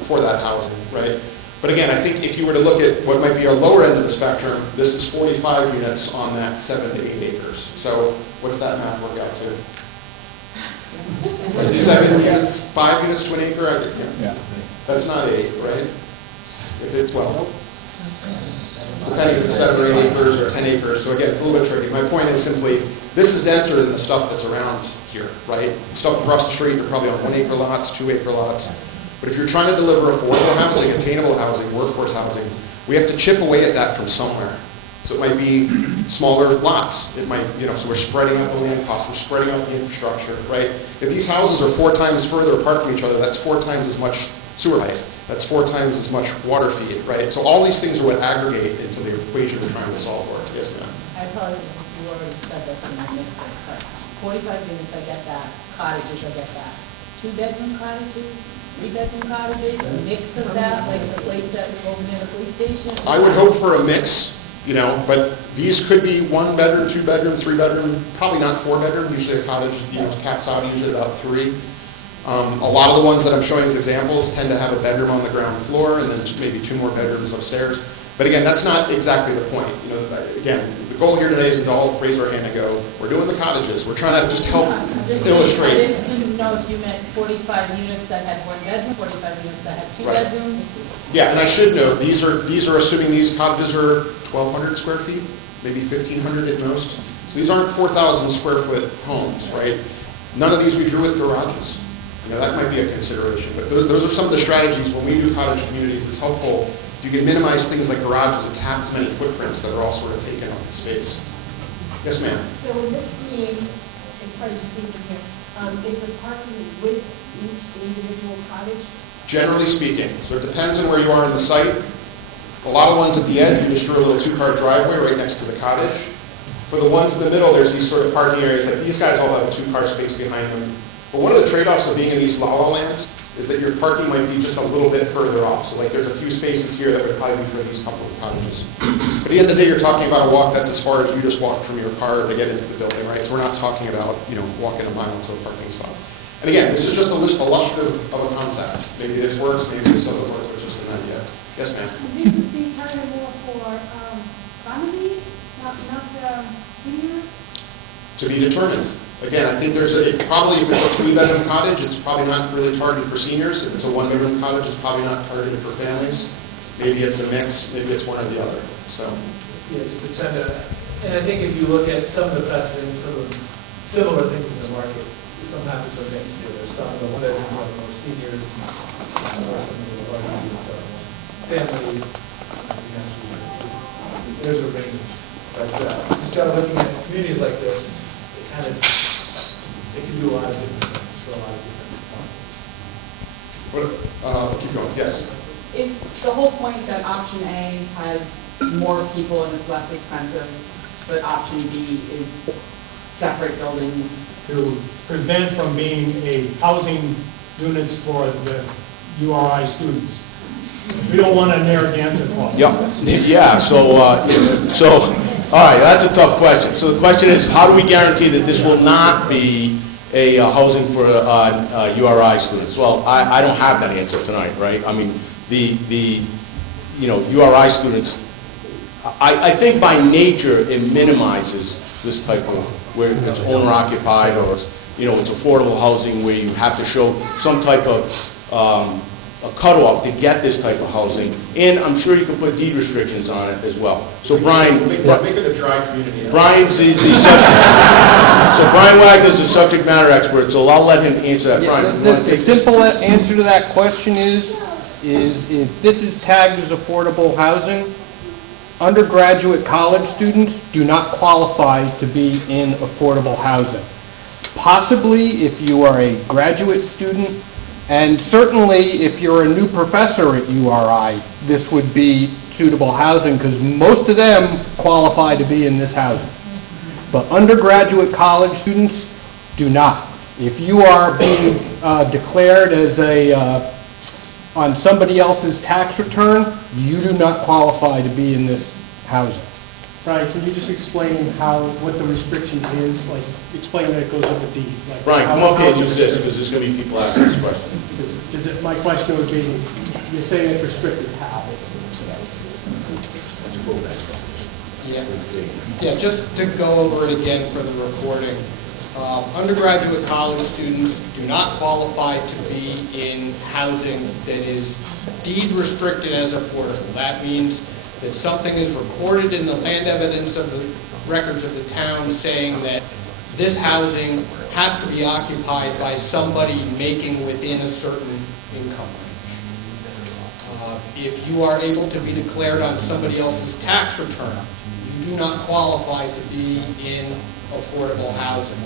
for that housing, right? But again, I think if you were to look at what might be our lower end of the spectrum, this is 45 units on that 7 to 8 acres. So what's that math work out to? Like 7 units, 5 units to an acre? Yeah. That's not 8, right? If it's, well, depending if it's 7 or 8 acres or 10 acres. So again, it's a little bit tricky. My point is simply, this is denser than the stuff that's around here, right? The stuff across the street, you're probably on 1 acre lots, 2 acre lots. But if you're trying to deliver affordable housing, attainable housing, workforce housing, we have to chip away at that from somewhere. So it might be smaller lots. It might, so we're spreading out the land costs, we're spreading out the infrastructure, right? If these houses are 4 times further apart from each other, that's 4 times as much sewer pipe. That's 4 times as much water feed, right? So all these things are what aggregate into the equation we're trying to solve for. Yes, ma'am? I apologize if you already said this and I missed it, but 45 units, I get that. Cottages, I get that. 2-bedroom cottages, 3-bedroom cottages, a mix of that, like the place that over near the police station? I would hope for a mix, but these could be 1-bedroom, 2-bedroom, 3-bedroom, probably not 4-bedroom. Usually a cottage, caps out usually about 3. A lot of the ones that I'm showing as examples tend to have a bedroom on the ground floor and then maybe 2 more bedrooms upstairs. But again, that's not exactly the point. Again, the goal here today is to all raise our hand and go, we're doing the cottages. We're trying to just help illustrate. I just didn't know if you meant 45 units that had 1 bedroom, 45 units that had 2 bedrooms. Yeah, and I should note, these are assuming these cottages are 1,200 square feet, maybe 1,500 at most. So these aren't 4,000 square foot homes, right? None of these we drew with garages. That might be a consideration, but those are some of the strategies when we do cottage communities. It's helpful. If you can minimize things like garages, it's half as many footprints that are all sort of taken up in space. Yes, ma'am? So in this scheme, it's hard to see from here, is the parking with each individual cottage? Generally speaking. So it depends on where you are in the site. A lot of ones at the edge, you just drew a little 2-car driveway right next to the cottage. For the ones in the middle, there's these sort of parking areas. Like these guys all have a 2-car space behind them. But one of the trade-offs of being in these la-la lands is that your parking might be just a little bit further off. So like there's a few spaces here that would probably be for these couple of cottages. But at the end of the day, you're talking about a walk that's as far as you just walked from your car to get into the building, right? So we're not talking about, walking a mile to a parking spot. And again, this is just illustrative of a concept. Maybe this works, maybe this doesn't work, but it's just an idea. Yes, ma'am? This would be kind of more for families, not seniors? To be determined. Again, I think probably if it's a 3-bedroom cottage, it's probably not really targeted for seniors. If it's a 1-bedroom cottage, it's probably not targeted for families. Maybe it's a mix, maybe it's one or the other. So, yeah, just to try to, and I think if you look at some of the precedents, some of the similar things in the market, sometimes it's a mix. There's some of the 1-bedroom are more seniors, some of the larger units are more family. There's a range. But just try looking at communities like this, it can do a lot of different things for a lot of different clients. Keep going. Yes. Is the whole point that option A has more people and it's less expensive, but option B is separate buildings? To prevent from being a housing units for the URI students. We don't want a Narragansett Club. Yeah, so, all right, that's a tough question. So the question is, how do we guarantee that this will not be a housing for URI students? Well, I don't have that answer tonight, right? I mean, the URI students, I think by nature it minimizes this type of, where it's owner occupied or, it's affordable housing where you have to show some type of a cutoff to get this type of housing, and I'm sure you can put deed restrictions on it as well. So Brian, Make it a dry community. Brian's the subject. So Brian Wagner's the subject matter expert, so I'll let him answer that. Brian, you want to The take this? simple answer to that question is if this is tagged as affordable housing, undergraduate college students do not qualify to be in affordable housing. Possibly if you are a graduate student, and certainly if you're a new professor at URI, this would be suitable housing because most of them qualify to be in this housing. But undergraduate college students do not. If you are being declared as on somebody else's tax return, you do not qualify to be in this housing. Brian, can you just explain what the restriction is? Like, explain that it goes with the deed. Like, Brian, come up here and use this, because there's going to be people asking this question. Because my question would be, you're saying it's restricted how? Yeah, just to go over it again for the recording. Undergraduate college students do not qualify to be in housing that is deed restricted as affordable. That means that something is recorded in the land evidence of the records of the town saying that this housing has to be occupied by somebody making within a certain income range. If you are able to be declared on somebody else's tax return, you do not qualify to be in affordable housing.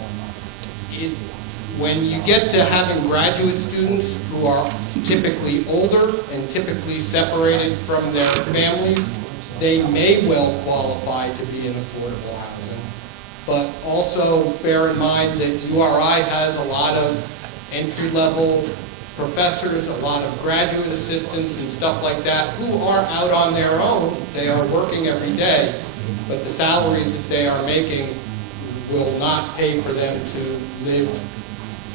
When you get to having graduate students who are typically older and typically separated from their families, they may well qualify to be in affordable housing. But also bear in mind that URI has a lot of entry-level professors, a lot of graduate assistants and stuff like that who are out on their own. They are working every day, but the salaries that they are making will not pay for them to live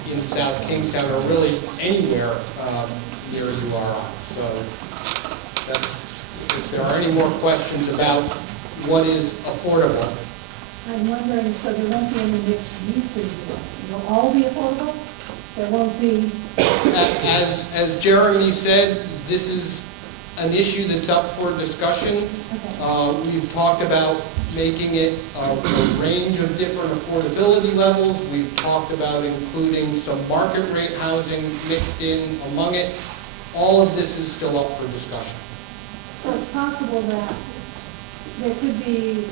in South Kingstown or really anywhere near URI. So if there are any more questions about what is affordable. I'm wondering, so there won't be any mixed uses, will all be affordable? There won't be... As Jeremy said, this is an issue that's up for discussion. Okay. We've talked about making it a range of different affordability levels. We've talked about including some market rate housing mixed in among it. All of this is still up for discussion. So it's possible that there could be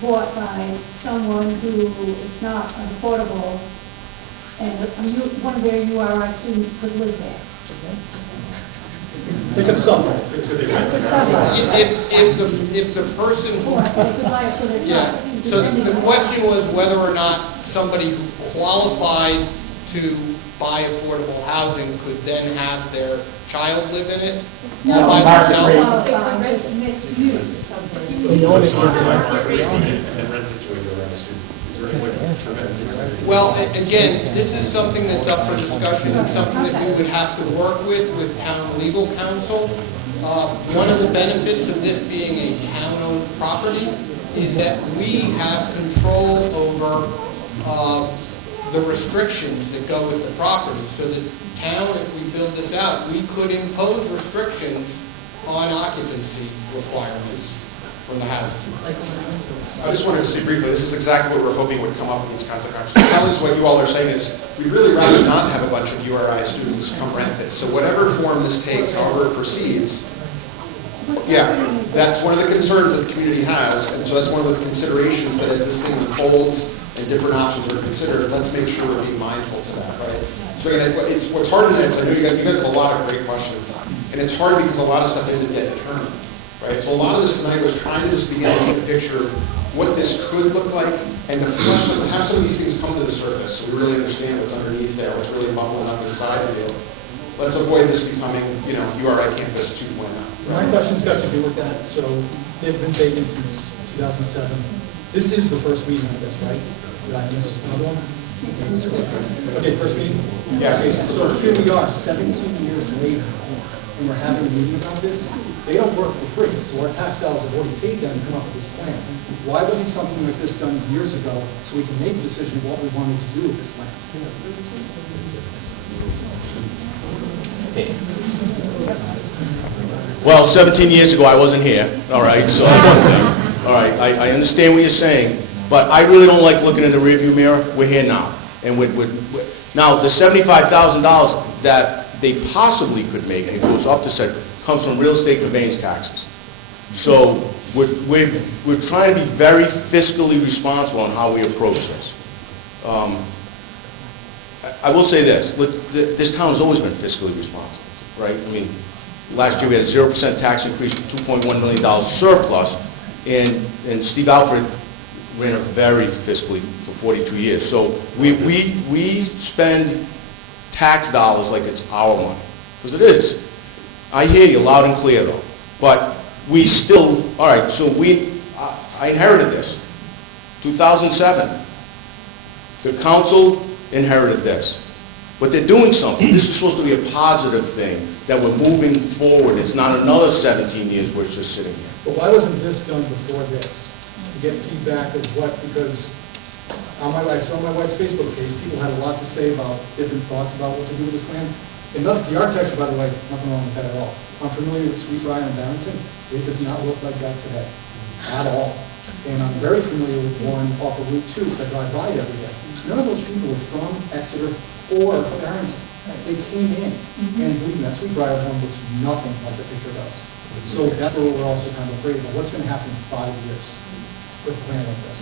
bought by someone who is not affordable, and one of their URI students could live there. They could sell it. If the person who... Or they could buy it for their Yeah, child. so the question was whether or not somebody who qualified to buy affordable housing could then have their child live in it all by themselves. It's mixed use. Well, again, this is something that's up for discussion and something that we would have to work with town legal counsel. One of the benefits of this being a town-owned property is that we have control over the restrictions that go with the property. So the town, if we build this out, we could impose restrictions on occupancy requirements from the housing. I just wanted to say briefly, this is exactly what we're hoping would come up in these kinds of conversations. It sounds like what you all are saying is, we'd really rather not have a bunch of URI students come rent this. So whatever form this takes, however it proceeds, yeah, that's one of the concerns that the community has, and so that's one of the considerations that as this thing unfolds and different options are considered, let's make sure we're being mindful to that, right? So again, what's hard in it is, I know you guys have a lot of great questions, and it's hard because a lot of stuff isn't yet determined, right? So a lot of this tonight was trying to just begin to get a picture of what this could look like, and have some of these things come to the surface, so we really understand what's underneath there, what's really bubbling up inside of you. Let's avoid this becoming, URI Campus 2.0. My question's got to do with that. So they've been vacant since 2007. This is the first meeting on this, right? Did I miss another one? Okay, first meeting? Yes. Okay, so here we are, 17 years later, and we're having a meeting about this. They don't work for free, so our tax dollars have already paid them to come up with this plan. Why wasn't something like this done years ago so we can make a decision of what we wanted to do with this land? Well, 17 years ago, I wasn't here, all right, so, all right, I understand what you're saying, but I really don't like looking in the rearview mirror. We're here now. And now, the $75,000 that they possibly could make, and it goes up to said, comes from real estate conveyance taxes. So we're trying to be very fiscally responsible on how we approach this. I will say this, this town has always been fiscally responsible, right? I mean, last year we had a 0% tax increase, $2.1 million surplus, and Steve Alfred ran a very fiscally for 42 years. So we spend tax dollars like it's our money, because it is. I hear you loud and clear though, but we still, all right, so I inherited this, 2007. The council inherited this. But they're doing something. This is supposed to be a positive thing, that we're moving forward. It's not another 17 years we're just sitting here. But why wasn't this done before this? To get feedback of what, because I saw on my wife's Facebook page, people had a lot to say about different thoughts about what to do with this land. And the architecture, by the way, nothing wrong with that at all. I'm familiar with Sweetbriar and Barrington. It does not look like that today, at all. And I'm very familiar with one off of Route 2, because I drive by it every day. None of those people are from Exeter or Barrington. They came in, and believe me, that Sweetbriar one looks nothing like the picture does. So that's what we're also kind of afraid of. What's going to happen in 5 years with a plan like this?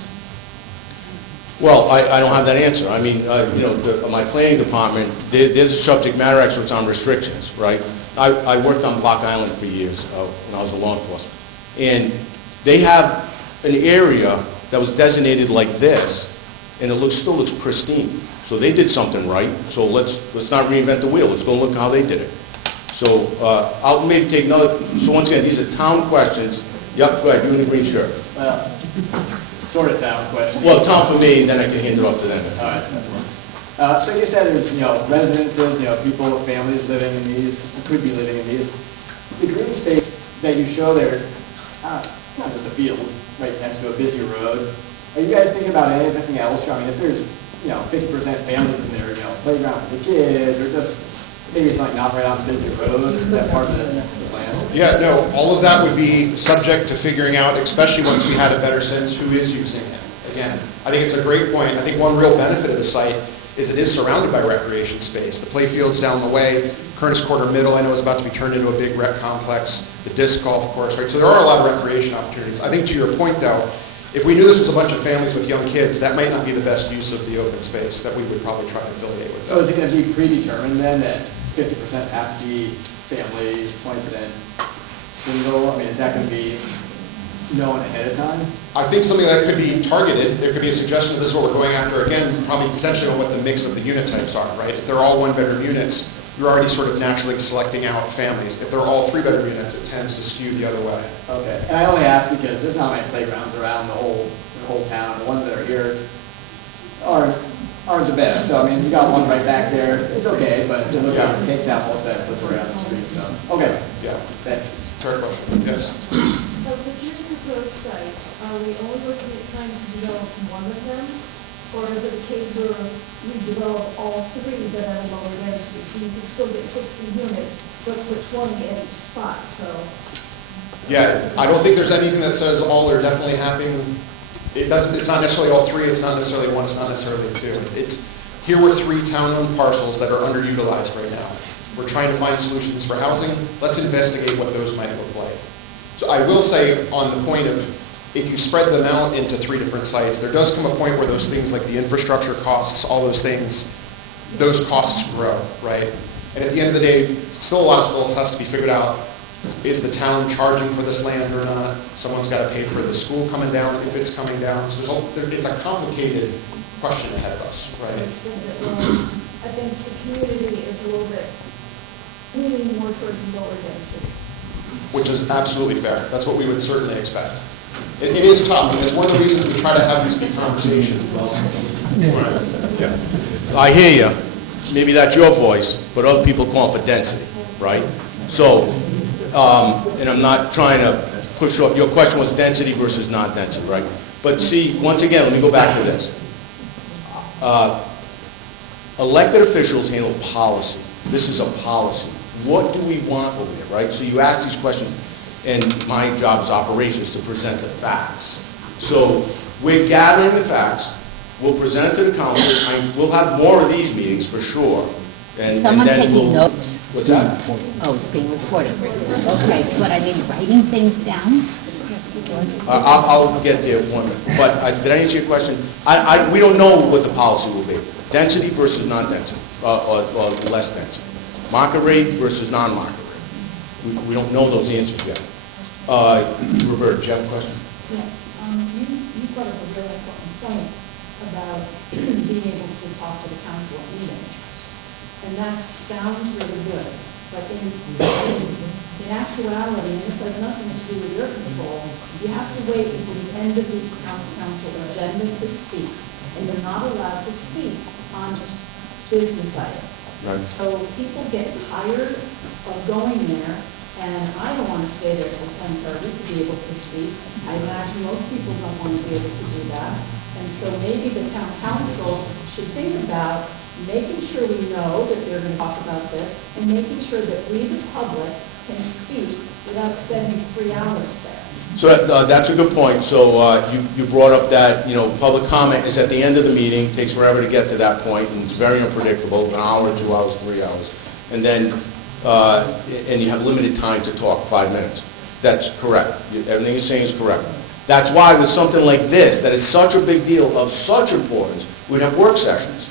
Well, I don't have that answer. I mean, you know, my planning department, there's a subject matter experts on restrictions, right? I worked on Block Island for years when I was a law enforcement. And they have an area that was designated like this, and it still looks pristine. So they did something right, so let's not reinvent the wheel. Let's go look how they did it. So I'll maybe take another, so once again, these are town questions. Yep, go ahead, you in the green shirt. Well, sort of town question. Well, town for me, then I can hand it off to them. All right, that works. So you said there's, residences, people with families living in these, who could be living in these. The green space that you show there, not just a field, right next to a busy road. Are you guys thinking about anything else? I mean, if there's, 50% families in there, playground for the kids, or just maybe something not right on a busy road, that part of the plan? Yeah, no, all of that would be subject to figuring out, especially once we had a better sense who is using it. Again, I think it's a great point. I think one real benefit of the site is it is surrounded by recreation space. The play field's down the way, Kearns Quarter Middle, I know is about to be turned into a big rec complex, the disc golf course, right? So there are a lot of recreation opportunities. I think to your point though, if we knew this was a bunch of families with young kids, that might not be the best use of the open space that we would probably try to affiliate with. So is it going to be predetermined then that 50% have to be families, 20% single? I mean, is that going to be known ahead of time? I think something that could be targeted, there could be a suggestion that this is what we're going after, again, probably potentially on what the mix of the unit types are, right? If they're all one-bedroom units, you're already sort of naturally selecting out families. If they're all three-bedroom units, it tends to skew the other way. Okay, and I only ask because there's not many playgrounds around the whole town. The ones that are here aren't the best. So I mean, you got one right back there. It's okay, but it looks like it takes out most of that footprint on the street. So okay, Yeah. thanks. Fair question. Yes. So the two proposed sites, are we only looking at trying to develop one of them? Or is it a case where we develop all three but at a lower density? So you can still get 60 units, but put 20 at each spot, so. Yeah, I don't think there's anything that says all are definitely happening. It's not necessarily all three, it's not necessarily one, it's not necessarily two. Here were 3 town-owned parcels that are underutilized right now. We're trying to find solutions for housing. Let's investigate what those might look like. So I will say on the point of, if you spread them out into 3 different sites, there does come a point where those things like the infrastructure costs, all those things, those costs grow, right? And at the end of the day, still a lot of still has to be figured out. Is the town charging for this land or not? Someone's got to pay for the school coming down if it's coming down. So it's a complicated question ahead of us, right? I think the community is a little bit leaning more towards lower density. which is absolutely fair. That's what we would certainly expect. It is tough, and it's one of the reasons we try to have these big conversations. I hear you. Maybe that's your voice, but other people call it for density, right? So, and I'm not trying to push off, your question was density versus non-density, right? But see, once again, let me go back to this. Elected officials handle policy. This is a policy. What do we want over there, right? So you ask these questions, and my job is operations to present the facts. So we're gathering the facts, we'll present it to the council, we'll have more of these meetings for sure. And Someone then taking we'll- notes? What's that? Oh, it's being recorded. Okay, but are they writing things down? I'll get to the appointment. But did I answer your question? We don't know what the policy will be. Density versus non-density, or less density. Market rate versus non-market rate. We don't know those answers yet. Roberta, do you have a question? Yes, you brought up a really important point about being able to talk to the council at meetings. And that sounds really good, but in actuality, and this has nothing to do with your control, you have to wait until the end of the council agenda to speak. And you're not allowed to speak on just business items. Right. So people get tired of going there, and I don't want to stay there till 10:30 to be able to speak. I imagine most people don't want to be able to do that. And so maybe the town council should think about making sure we know that they're going to talk about this, and making sure that we, the public, can speak without spending 3 hours there. So that's a good point. So you brought up that, public comment is at the end of the meeting, takes forever to get to that point, and it's very unpredictable, an hour, 2 hours, 3 hours. And then, and you have limited time to talk, 5 minutes. That's correct. Everything you're saying is correct. That's why with something like this, that is such a big deal, of such importance, we'd have work sessions.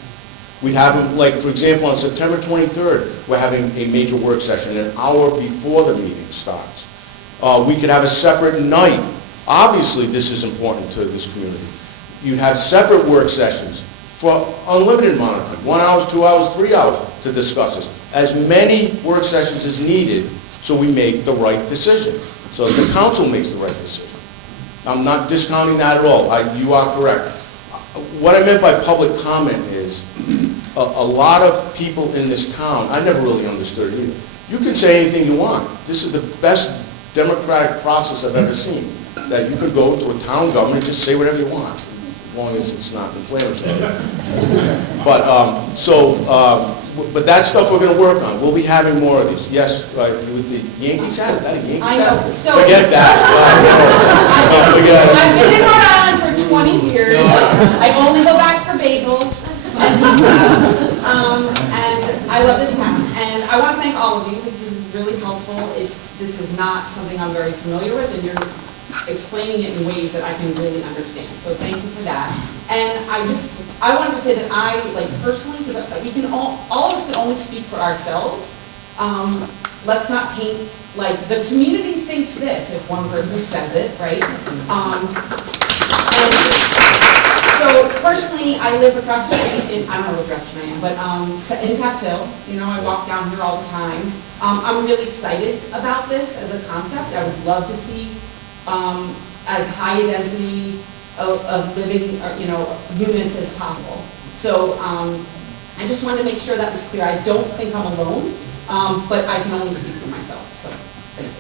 We'd have them, like, for example, on September 23rd, we're having a major work session an hour before the meeting starts. We could have a separate night. Obviously, this is important to this community. You'd have separate work sessions for unlimited amount of time, 1 hour, 2 hours, 3 hours to discuss this. As many work sessions as needed so we make the right decision, so the council makes the right decision. I'm not discounting that at all. You are correct. What I meant by public comment is a lot of people in this town, I never really understood it either. You can say anything you want. This is the best democratic process I've ever seen, that you could go to a town government and just say whatever you want, as long as it's not inflammatory. But, but that stuff we're going to work on. We'll be having more of these. Yes, with the Yankees hat, is that a Yankees I hat? know, so. Forget that. Forget it. I've been in Rhode Island for 20 years. I only go back for bagels and pizza. And I love this town. And I want to thank all of you, because this is really helpful. This is not something I'm very familiar with, and you're explaining it in ways that I can really understand. So thank you for that. And I wanted to say that I, personally, because we can all of us can only speak for ourselves. Let's not paint, the community thinks this if one person says it, right? And so personally, I live across the street I don't know what direction I am, but in Taft Hill. I walk down here all the time. I'm really excited about this as a concept. I would love to see as high a density of living, units as possible. So I just wanted to make sure that was clear. I don't think I'm alone, but I can only speak for myself. So thank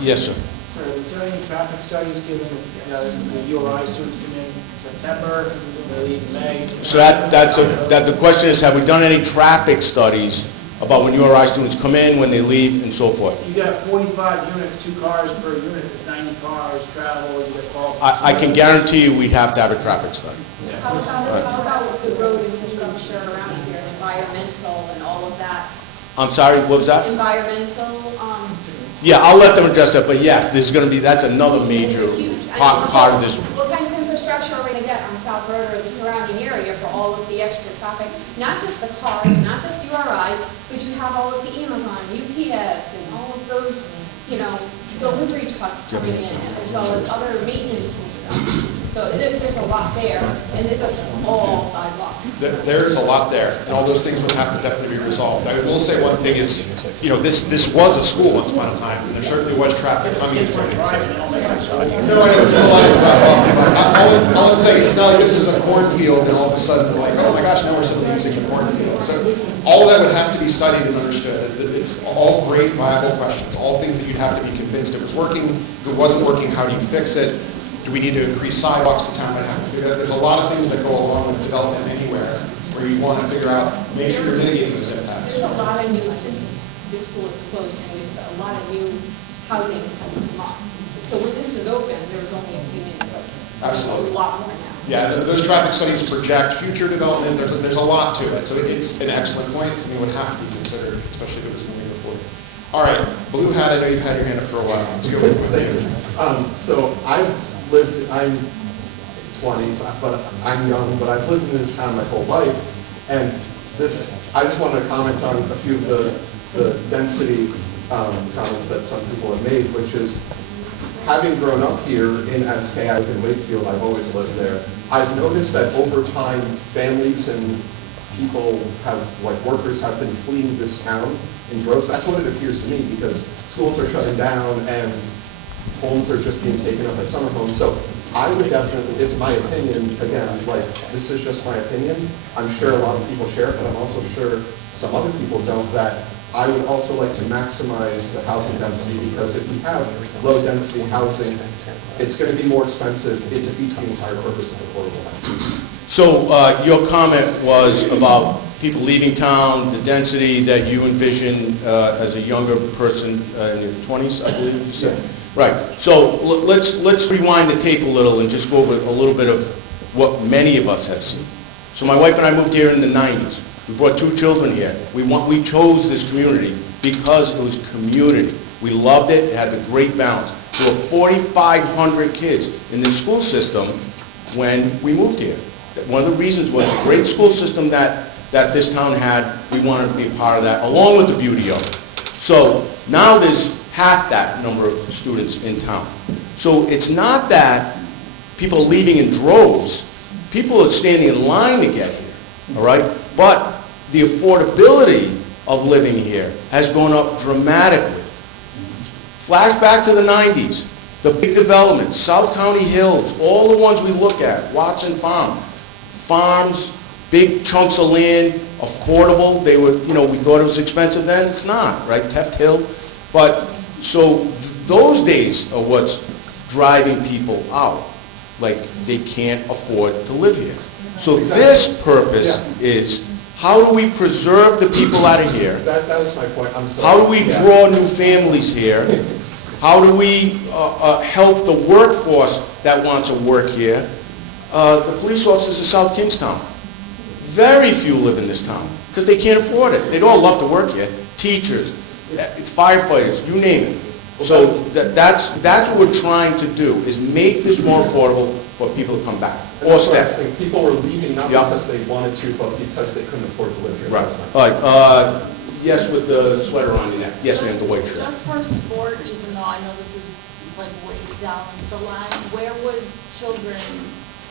you. Yes, sir. Are we doing traffic studies given the URI students come in September, they leave in May? So the question is, have we done any traffic studies about when URI students come in, when they leave, and so forth? You got 45 units, 2 cars per unit, it's 90 cars travel, you get calls. I can guarantee you we'd have to have a traffic study. How about the road infrastructure around here, environmental and all of that? I'm sorry, what was that? Environmental, Yeah, I'll let them address that, but yes, that's another major part of this. what kind of infrastructure are we going to get on South Road or the surrounding area for all of the extra traffic? Not just the cars, not just URI, but you have all of the Amazon, UPS, and all of those, delivery trucks coming in, as well as other maintenance and stuff. So there's a lot there, and it's a small sidewalk. There's a lot there, and all those things would have to definitely be resolved. I will say one thing is, this was a school once upon a time, and there certainly was traffic coming into it. No, I know, there's a lot of, I'll say, it's not like this is a cornfield, and all of a sudden, we're like, oh my gosh, now we're suddenly using a cornfield. So all of that would have to be studied and understood. It's all great, viable questions, all things that you'd have to be convinced it was working. If it wasn't working, how do you fix it? Do we need to increase sidewalks? The town might have to do that. There's a lot of things that go along with development anywhere where you want to figure out, make sure you're mitigating those impacts. There's a lot of new, since this school is closed, and a lot of new housing has come up. So when this was open, there was only a few minutes. Absolutely. There's a lot more now. Yeah, those traffic studies project future development. There's a lot to it. So it's an excellent point. Something would have to be considered, especially if it was moving before. All right, Blue Hat, I know you've had your hand up for a while. Let's go with you. So I'm 20s, but I'm young, but I've lived in this town my whole life. And I just want to comment on a few of the density comments that some people have made, which is, having grown up here in SK, I live in Wakefield, I've always lived there. I've noticed that over time, families and people workers have been fleeing this town in droves. That's what it appears to me, because schools are shutting down and homes are just being taken up as summer homes. So I would definitely, it's my opinion, again, this is just my opinion. I'm sure a lot of people share it, but I'm also sure some other people don't, that I would also like to maximize the housing density, because if we have low-density housing, it's going to be more expensive. It defeats the entire purpose of affordable housing. So your comment was about people leaving town, the density that you envision as a younger person in your 20s, I believe you said? Yeah. Right. So let's rewind the tape a little and just go over a little bit of what many of us have seen. So my wife and I moved here in the 90s. We brought 2 children here. We chose this community because it was community. We loved it. It had the great balance. There were 4,500 kids in the school system when we moved here. One of the reasons was the great school system that this town had. We wanted to be a part of that, along with the beauty of it. So now there's half that number of students in town. So it's not that people are leaving in droves. People are standing in line to get here, all right? But the affordability of living here has gone up dramatically. Flashback to the 90s, the big developments, South County Hills, all the ones we look at, Watson Farm, farms, big chunks of land, affordable. They were, we thought it was expensive then. It's not, right? Teft Hill. But so those days are what's driving people out. Like they can't afford to live here. So this purpose is, how do we preserve the people out of here? That was my point. I'm sorry. How do we draw new families here? How do we help the workforce that wants to work here? The police officers of South Kingstown. Very few live in this town because they can't afford it. They'd all love to work here. Teachers, firefighters, you name it. So that's what we're trying to do, is make this more affordable for people to come back or stay. People were leaving not because they wanted to, but because they couldn't afford to live here. Right. All right. Yes, with the sweater on your neck. Yes, ma'am, the white shirt. Just for sport, even though I know this is like way down the line, where would children,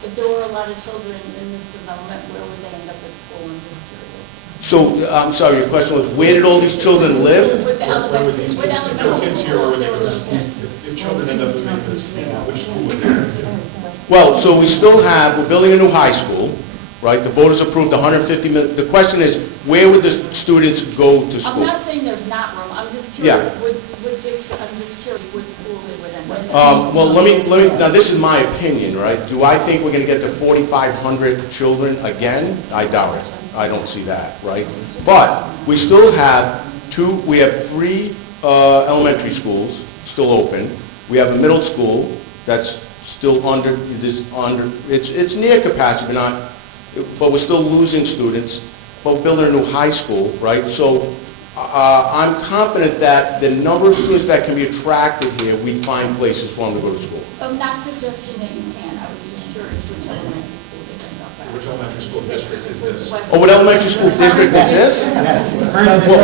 if there were a lot of children in this development, where would they end up at school? I'm just curious. So, I'm sorry, your question was, where did all these children live? With the elementary, Kids here, or were they going to school? If children end up in this, which school would they? Well, so we're building a new high school, right? The voters approved 150 million. The question is, where would the students go to school? I'm not saying there's not room, I'm just curious, I'm just curious which school they would end up. Well, let me, now this is my opinion, right? Do I think we're going to get to 4,500 children again? I doubt it. I don't see that, right? But we still have 3 elementary schools still open. We have a middle school that's still it's near capacity, but we're still losing students. But we're building a new high school, right? So I'm confident that the number of students that can be attracted here, we find places for them to go to school. I'm not suggesting that you can, I was just curious which elementary schools they end up at. Which elementary school district is this? Oh, what elementary school district is this?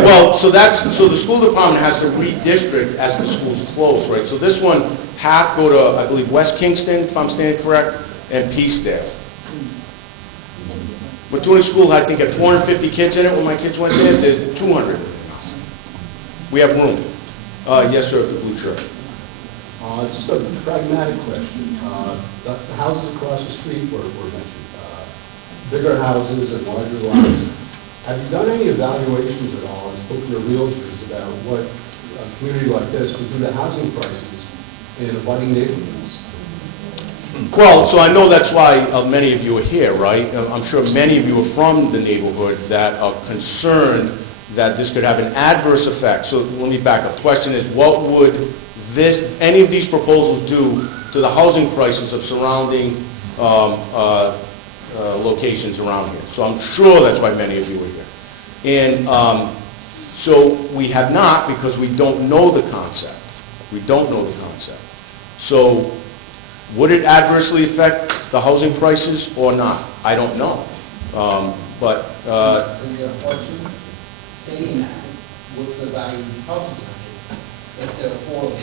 Well, so the school department has to redistrict as the schools close, right? So this one, half go to, I believe, West Kingston, if I'm standing correct, and Peace there. Mattoon School, I think, had 450 kids in it when my kids went there. There's 200. We have room. Yes, sir, the blue shirt. Just a pragmatic question. The houses across the street were mentioned. Bigger houses and larger lots. Have you done any evaluations at all and spoken to realtors about what a community like this would do to housing prices in abutting neighborhoods? Well, so I know that's why many of you are here, right? I'm sure many of you are from the neighborhood that are concerned that this could have an adverse effect. So let me back up. The question is, what would any of these proposals do to the housing prices of surrounding locations around here? So I'm sure that's why many of you are here. And so we have not, because we don't know the concept. We don't know the concept. So would it adversely affect the housing prices or not? I don't know. Saying that, what's the value of these houses if they're affordable?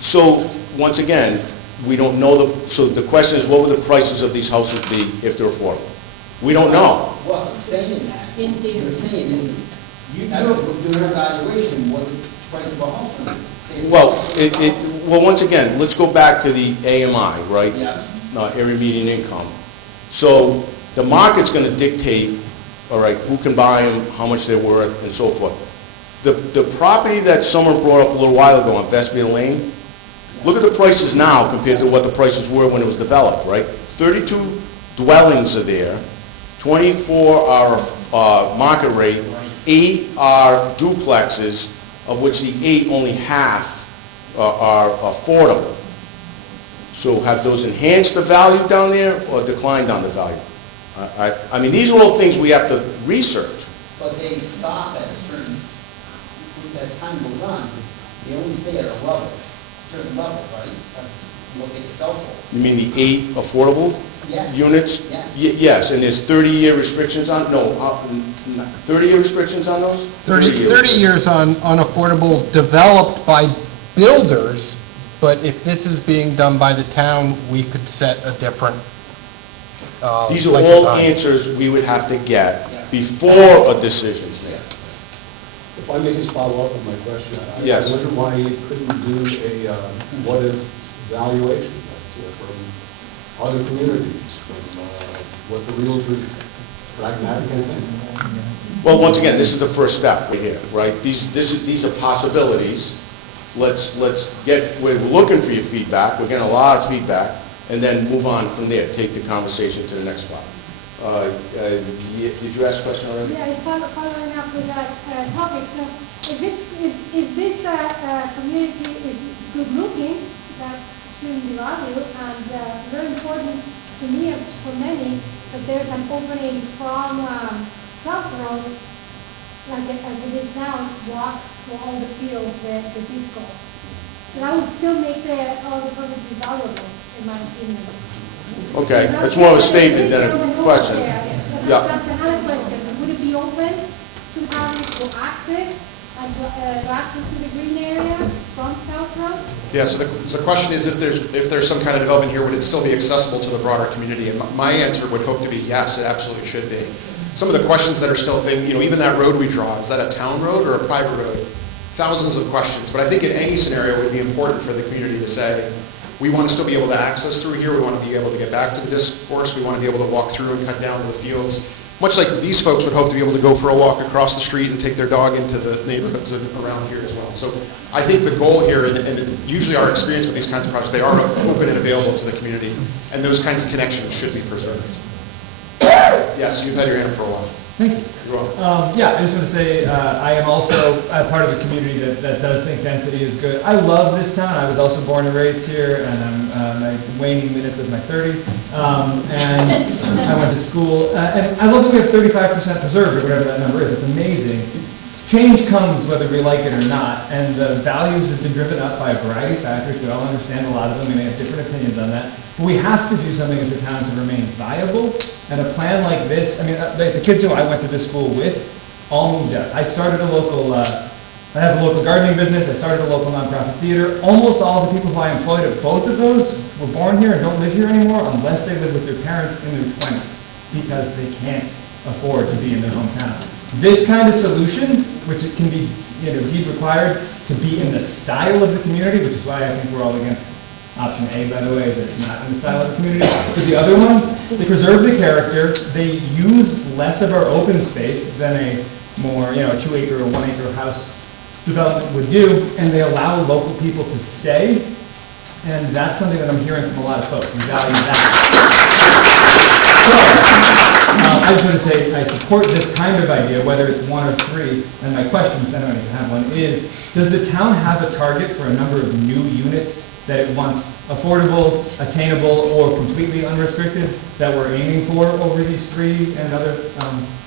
So once again, we don't know so the question is, what would the prices of these houses be if they're affordable? We don't know. Well, saying that, what you're saying is, you do an evaluation, what the price of a house would be. Well, once again, let's go back to the AMI, right? Yeah. Area median income. So the market's going to dictate, all right, who can buy them, how much they're worth, and so forth. The property that someone brought up a little while ago on Vestville Lane, look at the prices now compared to what the prices were when it was developed, right? 32 dwellings are there, 24 are market rate, 8 are duplexes, of which the 8, only half are affordable. So have those enhanced the value down there or declined on the value? I mean, these are all things we have to research. But they stop at a certain, as time goes on, they only stay at a level, certain level, right? That's what they sell for. You mean the 8 affordable Yes. units? Yes. Yes, and there's 30-year restrictions on, 30-year restrictions on those? 30 years on unaffordable, developed by builders, but if this is being done by the town, we could set a different These are all answers we would have to get before a decision is made. If I may just follow up on my question. Yes. I wonder why you couldn't do a what-if valuation from other communities, from what the realtors pragmatically think. Well, once again, this is the first step right here, right? These are possibilities. Let's get, we're looking for your feedback. We're getting a lot of feedback, and then move on from there. Take the conversation to the next spot. Did you ask a question already? Yeah, it's following up with that topic. So if this community is good looking, that's extremely valuable and very important to me, for many, that there's an opening from South Road, like as it is now, walk to all the fields, the disco. And I would still make all the properties valuable, in my opinion. Okay, that's more of a statement than a question. Yeah. That's another question. Would it be open to having to access to the green area from South Road? Yeah, so the question is, if there's some kind of development here, would it still be accessible to the broader community? And my answer would hope to be yes, it absolutely should be. Some of the questions that are still even that road we draw, is that a town road or a private road? Thousands of questions, but I think in any scenario it would be important for the community to say, we want to still be able to access through here, we want to be able to get back to the disc course, we want to be able to walk through and cut down to the fields. Much like these folks would hope to be able to go for a walk across the street and take their dog into the neighborhoods around here as well. So I think the goal here, and usually our experience with these kinds of projects, they are open and available to the community, and those kinds of connections should be preserved. Yes, you've had your hand up for a while. Thank you. Yeah, I just want to say I am also part of a community that does think density is good. I love this town. I was also born and raised here, and I'm my waning minutes of my 30s. And I went to school. And I love that we have 35% preserved, or whatever that number is. It's amazing. Change comes whether we like it or not, and the values have been driven up by a variety of factors. We all understand a lot of them. We may have different opinions on that. But we have to do something as a town to remain viable. And a plan like this, I mean, the kids who I went to this school with all moved out. I started a local, I have a local gardening business. I started a local nonprofit theater. Almost all the people who I employed at both of those were born here and don't live here anymore unless they live with their parents in their 20s because they can't afford to be in their hometown. This kind of solution, which it can be indeed required to be in the style of the community, which is why I think we're all against option A, by the way, is that it's not in the style of the community. But the other ones, they preserve the character, they use less of our open space than a more, 2-acre or 1-acre house development would do, and they allow local people to stay, and that's something that I'm hearing from a lot of folks. We value that. So, I just want to say I support this kind of idea, whether it's 1 or 3, and my question, since I don't even have one, is, does the town have a target for a number of new units that it wants affordable, attainable, or completely unrestricted that we're aiming for over these 3 and other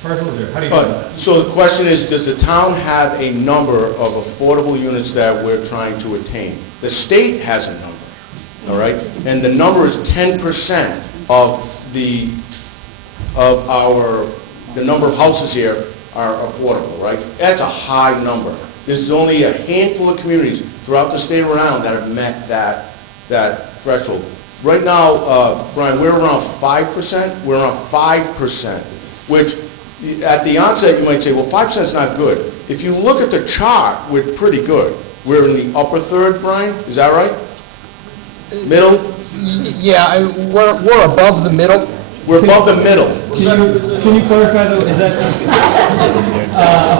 parcels, or how do you feel about that? So the question is, does the town have a number of affordable units that we're trying to attain? The state has a number, all right? And the number is 10% of the number of houses here are affordable, right? That's a high number. There's only a handful of communities throughout the state around that have met that threshold. Right now, Brian, we're around 5%. We're around 5%, which at the onset you might say, well, 5% is not good. If you look at the chart, we're pretty good. We're in the upper third, Brian, is that right? Middle? Yeah, we're above the middle. We're above the middle. Can you clarify though, is that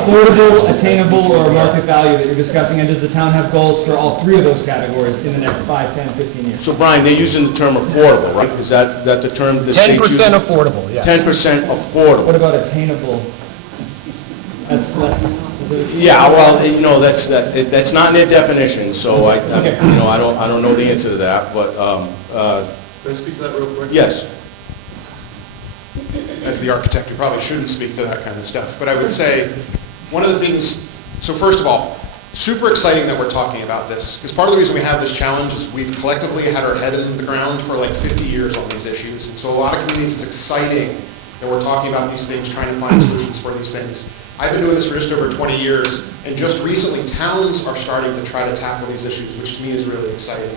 affordable, attainable, or market value that you're discussing, and does the town have goals for all 3 of those categories in the next 5, 10, 15 years? So Brian, they're using the term affordable, right? Is that the term the state's using? 10% affordable, yeah. 10% affordable. What about attainable? That's less specific. Yeah, well, that's not in their definition, so I don't know the answer to that, but, Can I speak to that real quick? yes. As the architect, you probably shouldn't speak to that kind of stuff. But I would say, one of the things, so first of all, super exciting that we're talking about this. Because part of the reason we have this challenge is we've collectively had our head in the ground for like 50 years on these issues. And so a lot of communities, it's exciting that we're talking about these things, trying to find solutions for these things. I've been doing this for just over 20 years, and just recently towns are starting to try to tackle these issues, which to me is really exciting.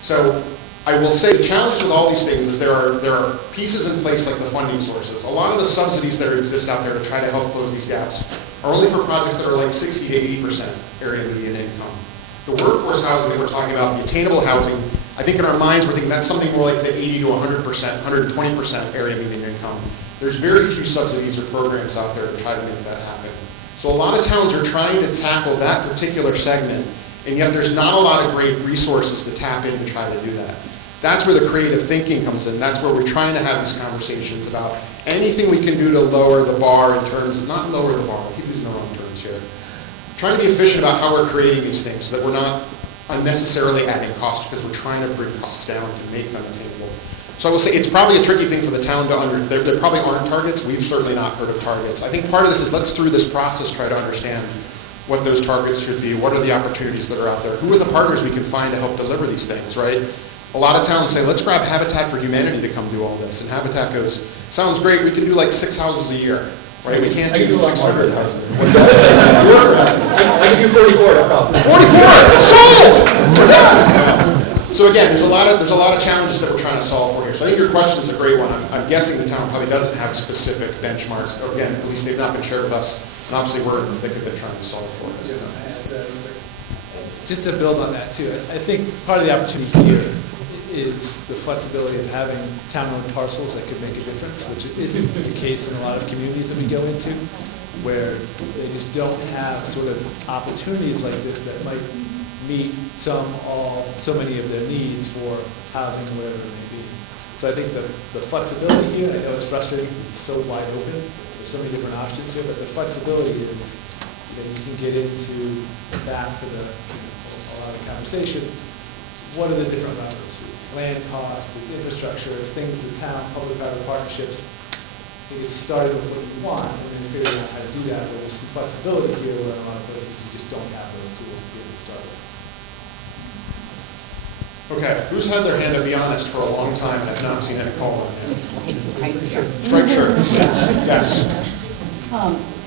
So I will say the challenge with all these things is there are pieces in place like the funding sources. A lot of the subsidies that exist out there to try to help close these gaps are only for projects that are like 60 to 80% area median income. The workforce housing that we're talking about, the attainable housing, I think in our minds we're thinking that's something more like the 80 to 100%, 120% area median income. There's very few subsidies or programs out there to try to make that happen. So a lot of towns are trying to tackle that particular segment, and yet there's not a lot of great resources to tap in to try to do that. That's where the creative thinking comes in. That's where we're trying to have these conversations about anything we can do to lower the bar in terms of, not lower the bar, I keep using the wrong terms here. Trying to be efficient about how we're creating these things so that we're not unnecessarily adding cost because we're trying to bring costs down to make them attainable. So I will say it's probably a tricky thing for the town to there probably aren't targets. We've certainly not heard of targets. I think part of this is let's through this process try to understand what those targets should be, what are the opportunities that are out there, who are the partners we can find to help deliver these things, right? A lot of towns say, let's grab Habitat for Humanity to come do all this. And Habitat goes, sounds great, we can do like 6 houses a year, right? We can't do 600 houses. I can do 44, no problem. 44! Sold! So again, there's a lot of challenges that we're trying to solve for here. So I think your question is a great one. I'm guessing the town probably doesn't have specific benchmarks. Or again, at least they've not been shared with us. And obviously we're in the thick of it trying to solve for it. So. Just to build on that too, I think part of the opportunity here is the flexibility of having town-owned parcels that could make a difference, which isn't the case in a lot of communities that we go into, where they just don't have sort of opportunities like this that might meet so many of their needs for housing, whatever it may be. So I think the flexibility here, I know it's frustrating, it's so wide open, there's so many different options here, but the flexibility is that you can get into back to a lot of the conversation. What are the different levers? It's land costs, it's infrastructure, it's things the town, public-private partnerships. I think it's starting with what you want and then figuring out how to do that. But there's some flexibility here where in a lot of places you just don't have those tools to be able to start with. Okay, who's had their hand, to be honest, for a long time and I've not seen any call on it? Strike Sure. Yes.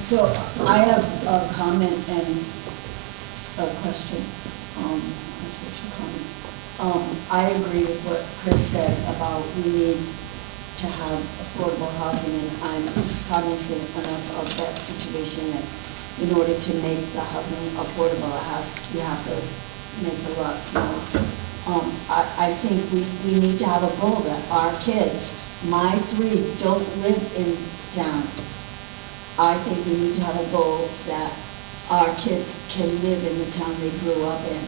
So I have a comment and a question. Actually, 2 comments. I agree with what Chris said about we need to have affordable housing, and I'm cognizant enough of that situation that in order to make the housing affordable, you have to make the lots smaller. I think we need to have a goal that our kids, my 3 don't live in town. I think we need to have a goal that our kids can live in the town they grew up in.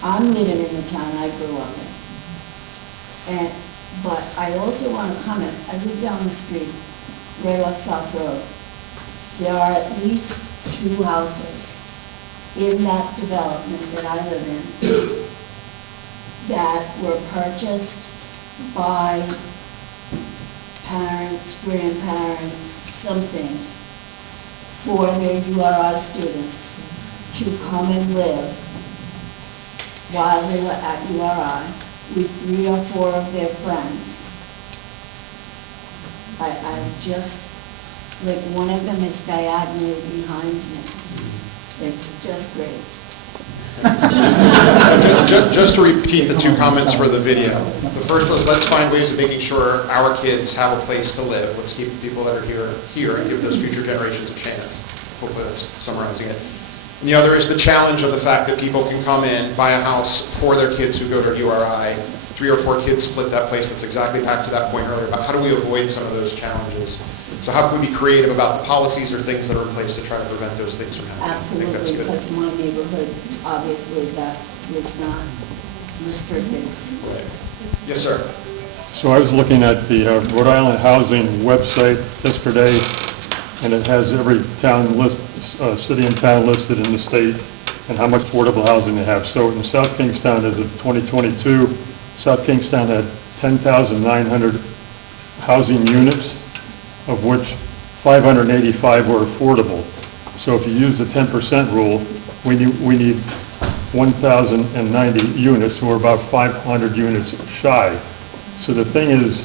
I'm living in the town I grew up in. But I also want to comment, I live down the street, right off South Road. There are at least 2 houses in that development that I live in that were purchased by parents, grandparents, something, for their URI students to come and live while they were at URI with 3 or 4 of their friends. I'm just, like, one of them is diagonally behind me. It's just great. Just to repeat the 2 comments for the video. The first was, let's find ways of making sure our kids have a place to live. Let's keep the people that are here and give those future generations a chance. Hopefully that's summarizing it. And the other is the challenge of the fact that people can come in, buy a house for their kids who go to URI, 3 or 4 kids split that place. That's exactly back to that point earlier about how do we avoid some of those challenges. So how can we be creative about the policies or things that are in place to try to prevent those things from happening? Absolutely, I think that's good. because my neighborhood, obviously, that was not restricted. Right. Yes, sir. So I was looking at the Rhode Island Housing website yesterday, and it has every town city and town listed in the state and how much affordable housing they have. So in South Kingstown, as of 2022, South Kingstown had 10,900 housing units, of which 585 were affordable. So if you use the 10% rule, we need 1,090 units, so we're about 500 units shy. So the thing is,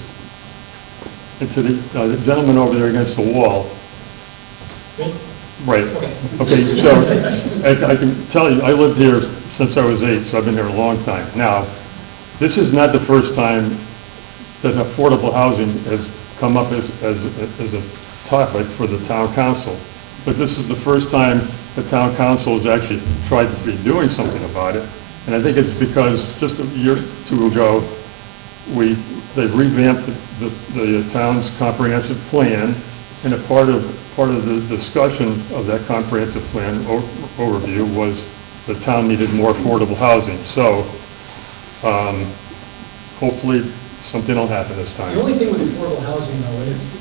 and to the gentleman over there against the wall, right, okay, so I can tell you, I lived here since I was 8, so I've been there a long time. Now, this is not the first time that affordable housing has come up as a topic for the town council, but this is the first time the town council has actually tried to be doing something about it, and I think it's because just a year or 2 ago, they've revamped the town's comprehensive plan, and a part of the discussion of that comprehensive plan overview was the town needed more affordable housing. So hopefully something will happen this time. The only thing with affordable housing, though, and this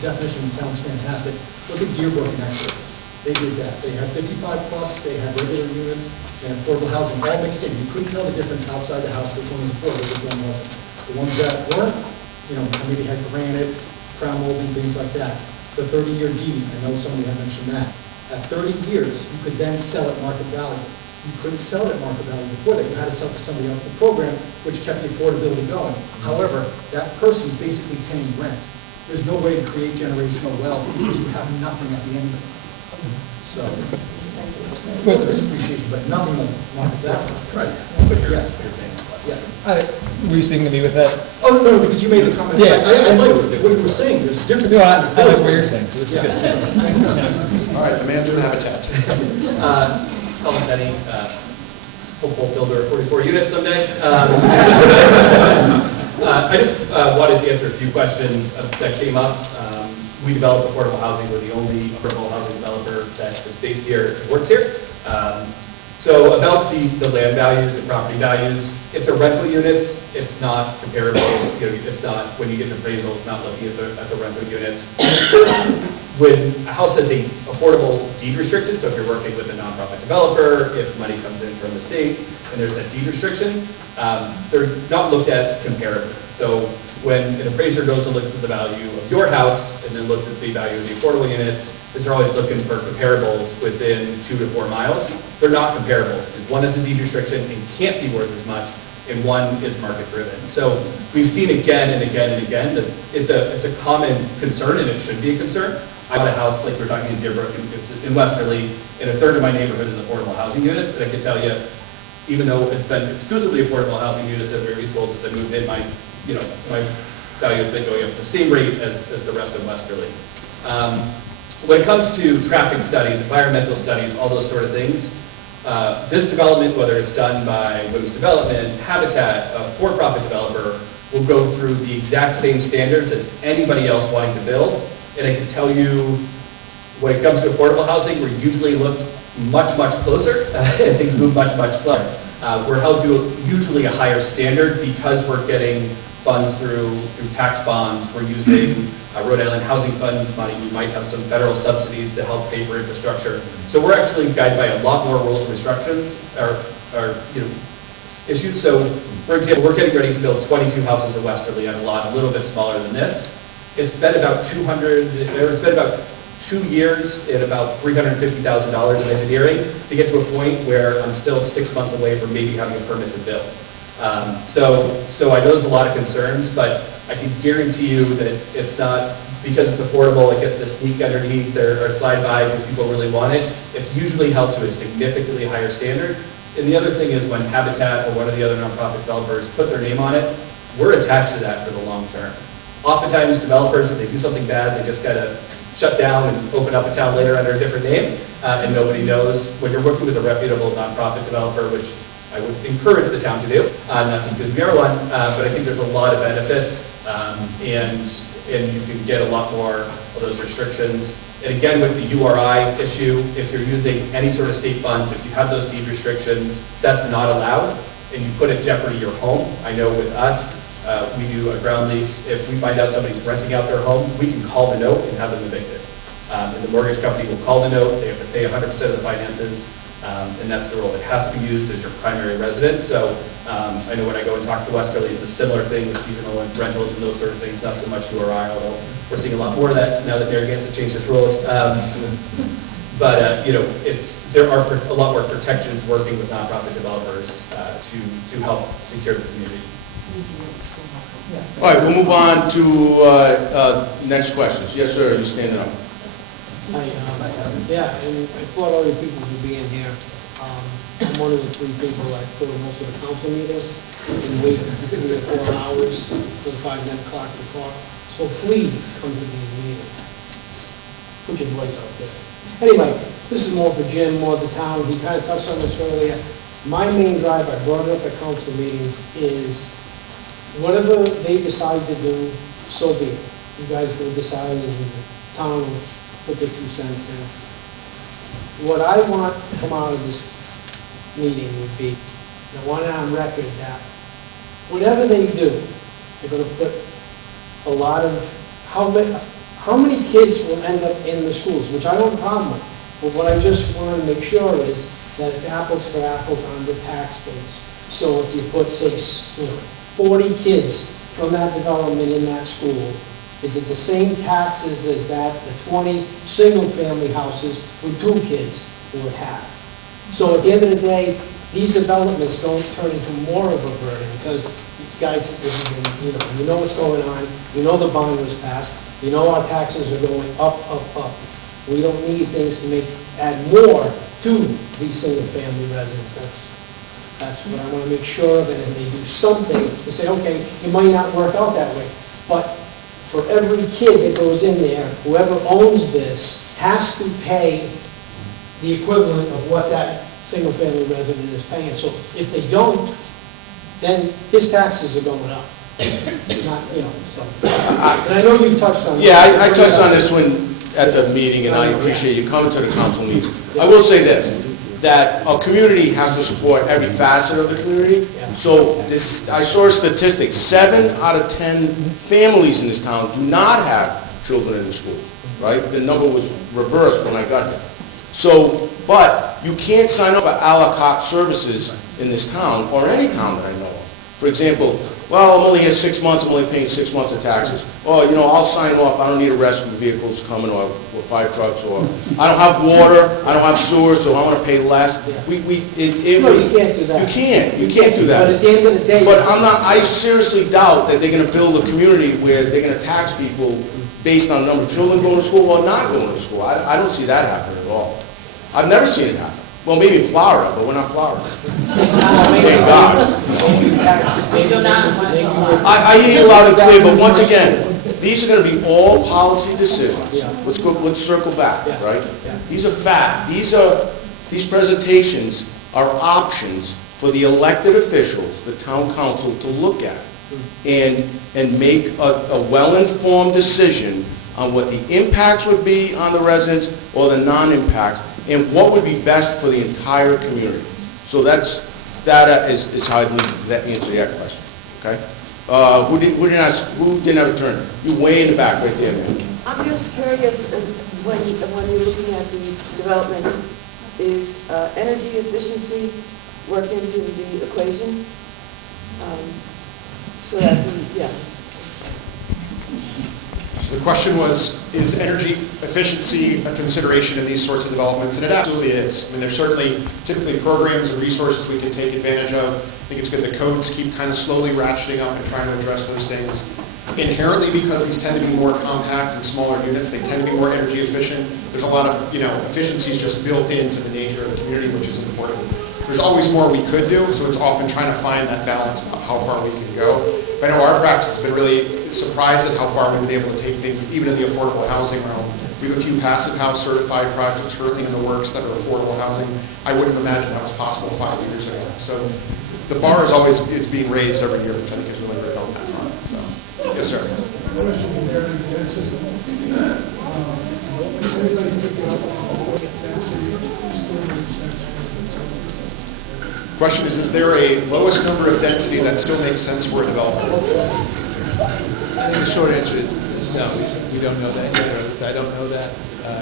definition sounds fantastic. Look at Deerbrook and Exeter. They did that. They had 55 plus, they had regular units, and affordable housing all mixed in. You couldn't tell the difference outside the house which one was affordable, which one wasn't. The ones that weren't, maybe had granite, crown molding, things like that. The 30-year deed, I know somebody had mentioned that. At 30 years, you could then sell at market value. You couldn't sell it at market value before that. You had to sell to somebody else in the program, which kept the affordability going. However, that person's basically paying rent. There's no way to create generational wealth because you have nothing at the end of it. So, there is appreciation, but nothing like market value. Right. But yeah. Were you speaking to me with that? Oh, no, because you made the comment. Yeah. I like what you were saying. There's different. No, I like what you're saying, so this is good. All right, the man's in the habitat. Colin Benny, hopeful builder, 44 units someday. I just wanted to answer a few questions that came up. We develop affordable housing. We're the only affordable housing developer that is based here and works here. So about the land values and property values, if they're rental units, it's not comparable. It's not, when you get an appraisal, it's not looking at the rental units. When a house has a affordable deed restriction, so if you're working with a nonprofit developer, if money comes in from the state and there's that deed restriction, they're not looked at comparably. So when an appraiser goes and looks at the value of your house and then looks at the value of the affordable units, they're always looking for comparables within 2 to 4 miles. They're not comparable because one has a deed restriction and can't be worth as much, and one is market driven. So we've seen again and again and again that it's a common concern, and it should be a concern. I bought a house, like we're talking in Deerbrook, in Westerly, and a third of my neighborhood is affordable housing units, and I can tell you, even though it's been exclusively affordable housing units that we sold since I moved in, my value has been going up at the same rate as the rest of Westerly. When it comes to traffic studies, environmental studies, all those sort of things, this development, whether it's done by Women's Development, Habitat, a for-profit developer, will go through the exact same standards as anybody else wanting to build. And I can tell you, when it comes to affordable housing, we usually look much, much closer, and things move much, much slower. We're held to usually a higher standard because we're getting funds through tax bonds. We're using Rhode Island Housing Fund money. We might have some federal subsidies to help pay for infrastructure. So we're actually guided by a lot more rules and restrictions or issues. So, for example, we're getting ready to build 22 houses in Westerly on a lot a little bit smaller than this. It's been about 2 years and about $350,000 in engineering to get to a point where I'm still 6 months away from maybe having a permit to build. So I know there's a lot of concerns, but I can guarantee you that it's not because it's affordable, it gets to sneak underneath or slide by because people really want it. It's usually held to a significantly higher standard. And the other thing is when Habitat or one of the other nonprofit developers put their name on it, we're attached to that for the long term. Oftentimes developers, if they do something bad, they just gotta shut down and open up a town later under a different name, and nobody knows. When you're working with a reputable nonprofit developer, which I would encourage the town to do, not just because we are one, but I think there's a lot of benefits, and you can get a lot more of those restrictions. And again, with the URI issue, if you're using any sort of state funds, if you have those deed restrictions, that's not allowed, and you put at jeopardy your home. I know with us, we do a ground lease. If we find out somebody's renting out their home, we can call the note and have them evicted. And the mortgage company will call the note, they have to pay 100% of the finances, and that's the rule. It has to be used as your primary residence. So I know when I go and talk to Westerly, it's a similar thing with seasonal rentals and those sort of things, not so much URI, although we're seeing a lot more of that now that Narragansett changed its rules. But there are a lot more protections working with nonprofit developers to help secure the community. All right, we'll move on to next questions. Yes, sir, you're standing up. Hi, and I thought all you people would be in here. I'm one of the 3 people that go to most of the council meetings and wait 3 or 4 hours for the 5-10 o'clock to talk. So please come to these meetings. Put your voice out there. Anyway, this is more for Jim, more the town. He kind of touched on this earlier. My main drive, I brought it up at council meetings, is whatever they decide to do, so be it. You guys will decide and the town will put their 2 cents in. What I want to come out of this meeting would be, and I want it on record that whatever they do, they're going to put a lot of, how many kids will end up in the schools, which I don't have a problem with. But what I just want to make sure is that it's apples for apples on the tax base. So if you put, say, 40 kids from that development in that school, is it the same taxes as that the 20 single-family houses with 2 kids would have? So at the end of the day, these developments don't turn into more of a burden because you guys, you know what's going on, you know the bond was passed, you know our taxes are going up, up, up. We don't need things to add more to these single-family residents. That's what I want to make sure of, and if they do something to say, okay, it might not work out that way, but for every kid that goes in there, whoever owns this has to pay the equivalent of what that single-family resident is paying. So if they don't, then his taxes are going up. Not, and I know you touched on that. Yeah, I touched on this one at the meeting, and I appreciate you coming to the council meeting. I will say this, that a community has to support every facet of the community. So I saw a statistic, 7 out of 10 families in this town do not have children in the school, right? The number was reversed when I got there. So, but you can't sign up for a la carte services in this town, or any town that I know of. For example, well, I'm only here 6 months, I'm only paying 6 months of taxes. Oh, I'll sign off, I don't need a rescue vehicles coming, or fire trucks, or I don't have water, I don't have sewer, so I'm gonna pay less. No, you can't do that. You can't do that. But at the end of the day... But I seriously doubt that they're gonna build a community where they're gonna tax people based on the number of children going to school or not going to school. I don't see that happening at all. I've never seen it happen. Well, maybe in Florida, but we're not Florida. Thank God. I hear you loud and clear, but once again, these are gonna be all policy decisions. Let's circle back, right? These are fact, these presentations are options for the elected officials, the town council, to look at and make a well-informed decision on what the impacts would be on the residents or the non-impacts, and what would be best for the entire community. So that is how I believe that answer that question, okay? Who didn't have a turn? You way in the back right there, man. I'm just curious, when you're looking at these developments, is energy efficiency work into the equation? So that, yeah. So the question was, is energy efficiency a consideration in these sorts of developments? And it absolutely is. I mean, there's certainly typically programs and resources we can take advantage of. I think it's good the codes keep kind of slowly ratcheting up and trying to address those things. Inherently, because these tend to be more compact and smaller units, they tend to be more energy efficient. There's a lot of, efficiencies just built into the nature of the community, which is important. There's always more we could do, so it's often trying to find that balance of how far we can go. But I know our practice has been really surprised at how far we've been able to take things, even in the affordable housing realm. We have a few passive house certified projects currently in the works that are affordable housing. I wouldn't imagine that was possible 5 years ago. So the bar is being raised every year, which I think is really great on that front. So, yes, sir. Question is there a lowest number of density that still makes sense for a development? I think the short answer is no, we don't know that yet, or I don't know that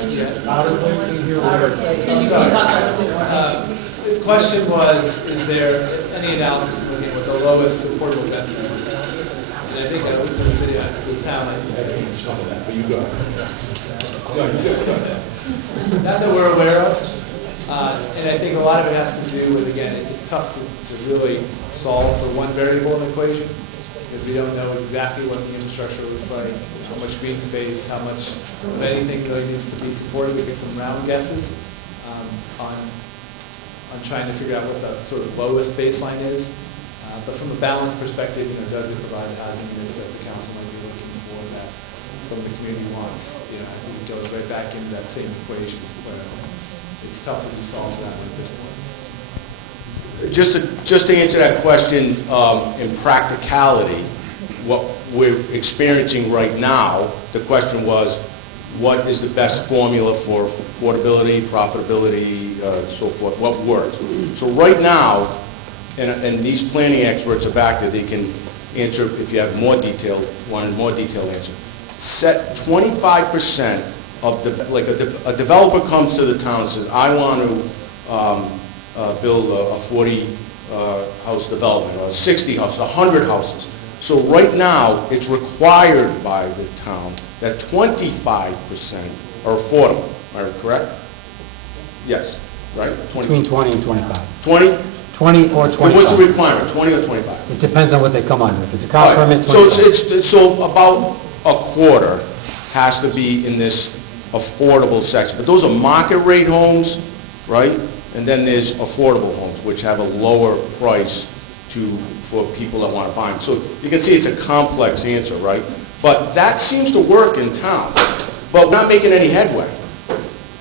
yet. The question was, is there any analysis looking at what the lowest affordable density is? And I think I looked at the city, the town, I think I can show that, but you go. Not that we're aware of. And I think a lot of it has to do with, again, it's tough to really solve for one variable in the equation, because we don't know exactly what the infrastructure looks like, how much green space, how much of anything really needs to be supported. We get some round guesses on trying to figure out what the sort of lowest baseline is. But from a balance perspective, does it provide the housing units that the council might be looking for, that some of the community wants? I think it goes right back into that same equation. But it's tough to be solved that way at this point. Just to answer that question, in practicality, what we're experiencing right now, the question was, what is the best formula for affordability, profitability, so forth, what works? So right now, and these planning experts are back there, they can answer if you have a more detailed answer. Set 25% of a developer comes to the town and says, I want to build a 40 house development, or a 60 houses, 100 houses. So right now, it's required by the town that 25% are affordable. Am I correct? Yes, right? Between 20 and 25. 20? 20 or 25. What's the requirement, 20 or 25? It depends on what they come under. If it's a car permit, 25. So about a quarter has to be in this affordable section. But those are market rate homes, right? And then there's affordable homes, which have a lower price for people that want to buy them. So you can see it's a complex answer, right? But that seems to work in town. But we're not making any headway.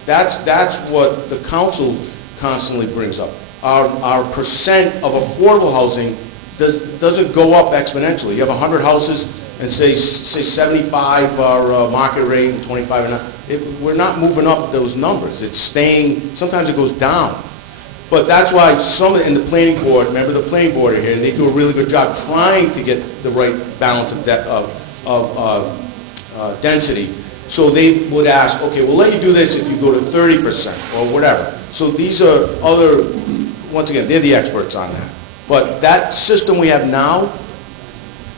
That's what the council constantly brings up. Our percent of affordable housing doesn't go up exponentially. You have 100 houses and say 75 are market rate and 25 are not. We're not moving up those numbers. It's staying, sometimes it goes down. But that's why in the planning board, remember the planning board are here, and they do a really good job trying to get the right balance of density. So they would ask, okay, we'll let you do this if you go to 30% or whatever. So these are once again, they're the experts on that. But that system we have now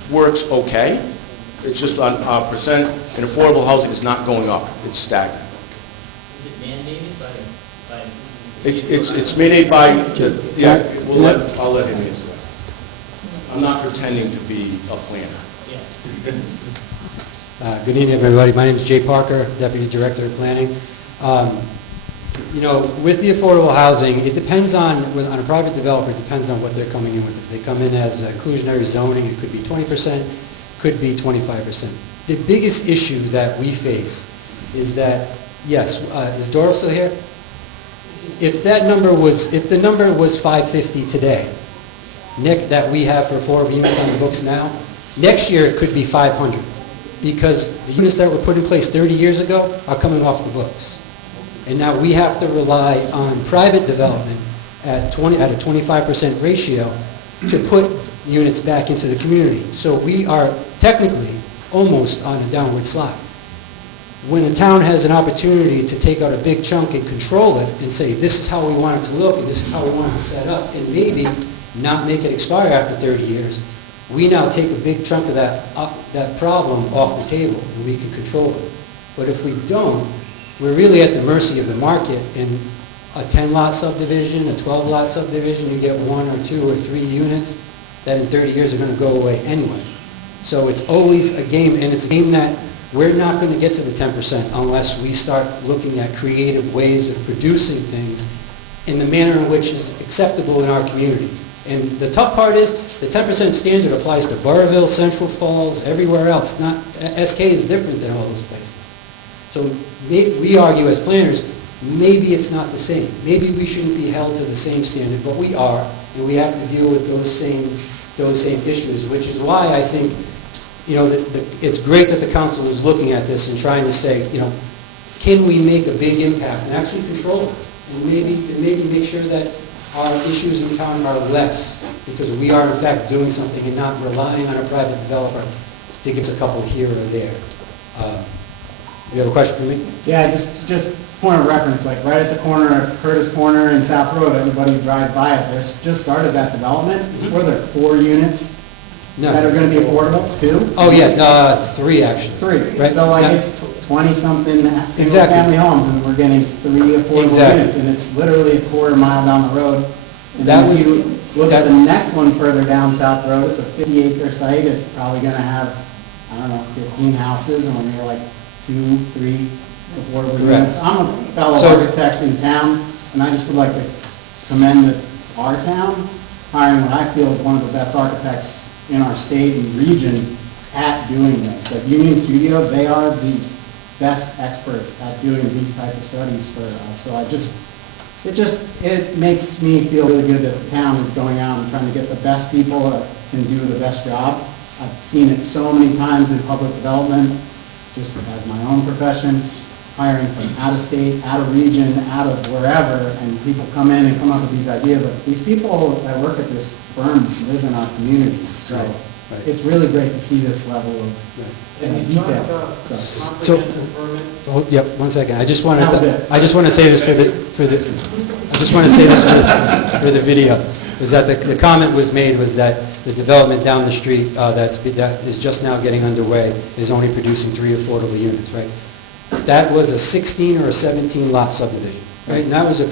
works okay. It's just on our percent in affordable housing is not going up. It's stagnant. Is it mandated by It's mandated by, I'll let him answer that. I'm not pretending to be a planner. Good evening, everybody. My name is Jay Parker, Deputy Director of Planning. You know, with the affordable housing, it depends on a private developer, it depends on what they're coming in with. If they come in as inclusionary zoning, it could be 20%, could be 25%. The biggest issue that we face is that, yes, is Doral still here? If the number was 550 today, Nick, that we have for affordable units on the books now, next year it could be 500, because the units that were put in place 30 years ago are coming off the books. And now we have to rely on private development at a 25% ratio to put units back into the community. So we are technically almost on a downward slide. When the town has an opportunity to take out a big chunk and control it and say, this is how we want it to look and this is how we want it to set up, and maybe not make it expire after 30 years, we now take a big chunk of that problem off the table and we can control it. But if we don't, we're really at the mercy of the market. In a 10-lot subdivision, a 12-lot subdivision, you get 1 or 2 or 3 units that in 30 years are going to go away anyway. So it's always a game, and it's a game that we're not going to get to the 10% unless we start looking at creative ways of producing things in the manner in which is acceptable in our community. And the tough part is the 10% standard applies to Burrville, Central Falls, everywhere else. SK is different than all those places. So we argue as planners, maybe it's not the same. Maybe we shouldn't be held to the same standard, but we are, and we have to deal with those same issues, which is why I think, you know, it's great that the council is looking at this and trying to say, you know, can we make a big impact and actually control it? And maybe make sure that our issues in town are less, because we are in fact doing something and not relying on a private developer to give us a couple here or there. You have a question for me? Yeah, just point of reference, like right at the corner of Curtis Corner and South Road, everybody who drives by it, there's just started that development. Were there 4 units that are going to be affordable? 2? Oh yeah, 3 actually. 3. Right. So like Yeah. it's 20-something single-family homes, and we're getting 3 affordable units, and it's literally a quarter mile down the road. And then if you look at the next one further down South Road, it's a 50-acre site. It's probably going to have, I don't know, 15 houses, and we're going to like 2, 3 affordable units. I'm a fellow architect in town, and I just would like to commend our town hiring what I feel is one of the best architects in our state and region at doing this. Like Union Studio, they are the best experts at doing these type of studies for us. So it makes me feel really good that the town is going out and trying to get the best people that can do the best job. I've seen it so many times in public development, just as my own profession, hiring from out of state, out of region, out of wherever, and people come in and come up with these ideas. But these people that work at this firm live in our communities, so it's really great to see this level of detail. Yep, 1 second. I just want to say this for the video. Is that the comment was made was that the development down the street that is just now getting underway is only producing 3 affordable units, right? That was a 16 or a 17 lot subdivision, right? And that's a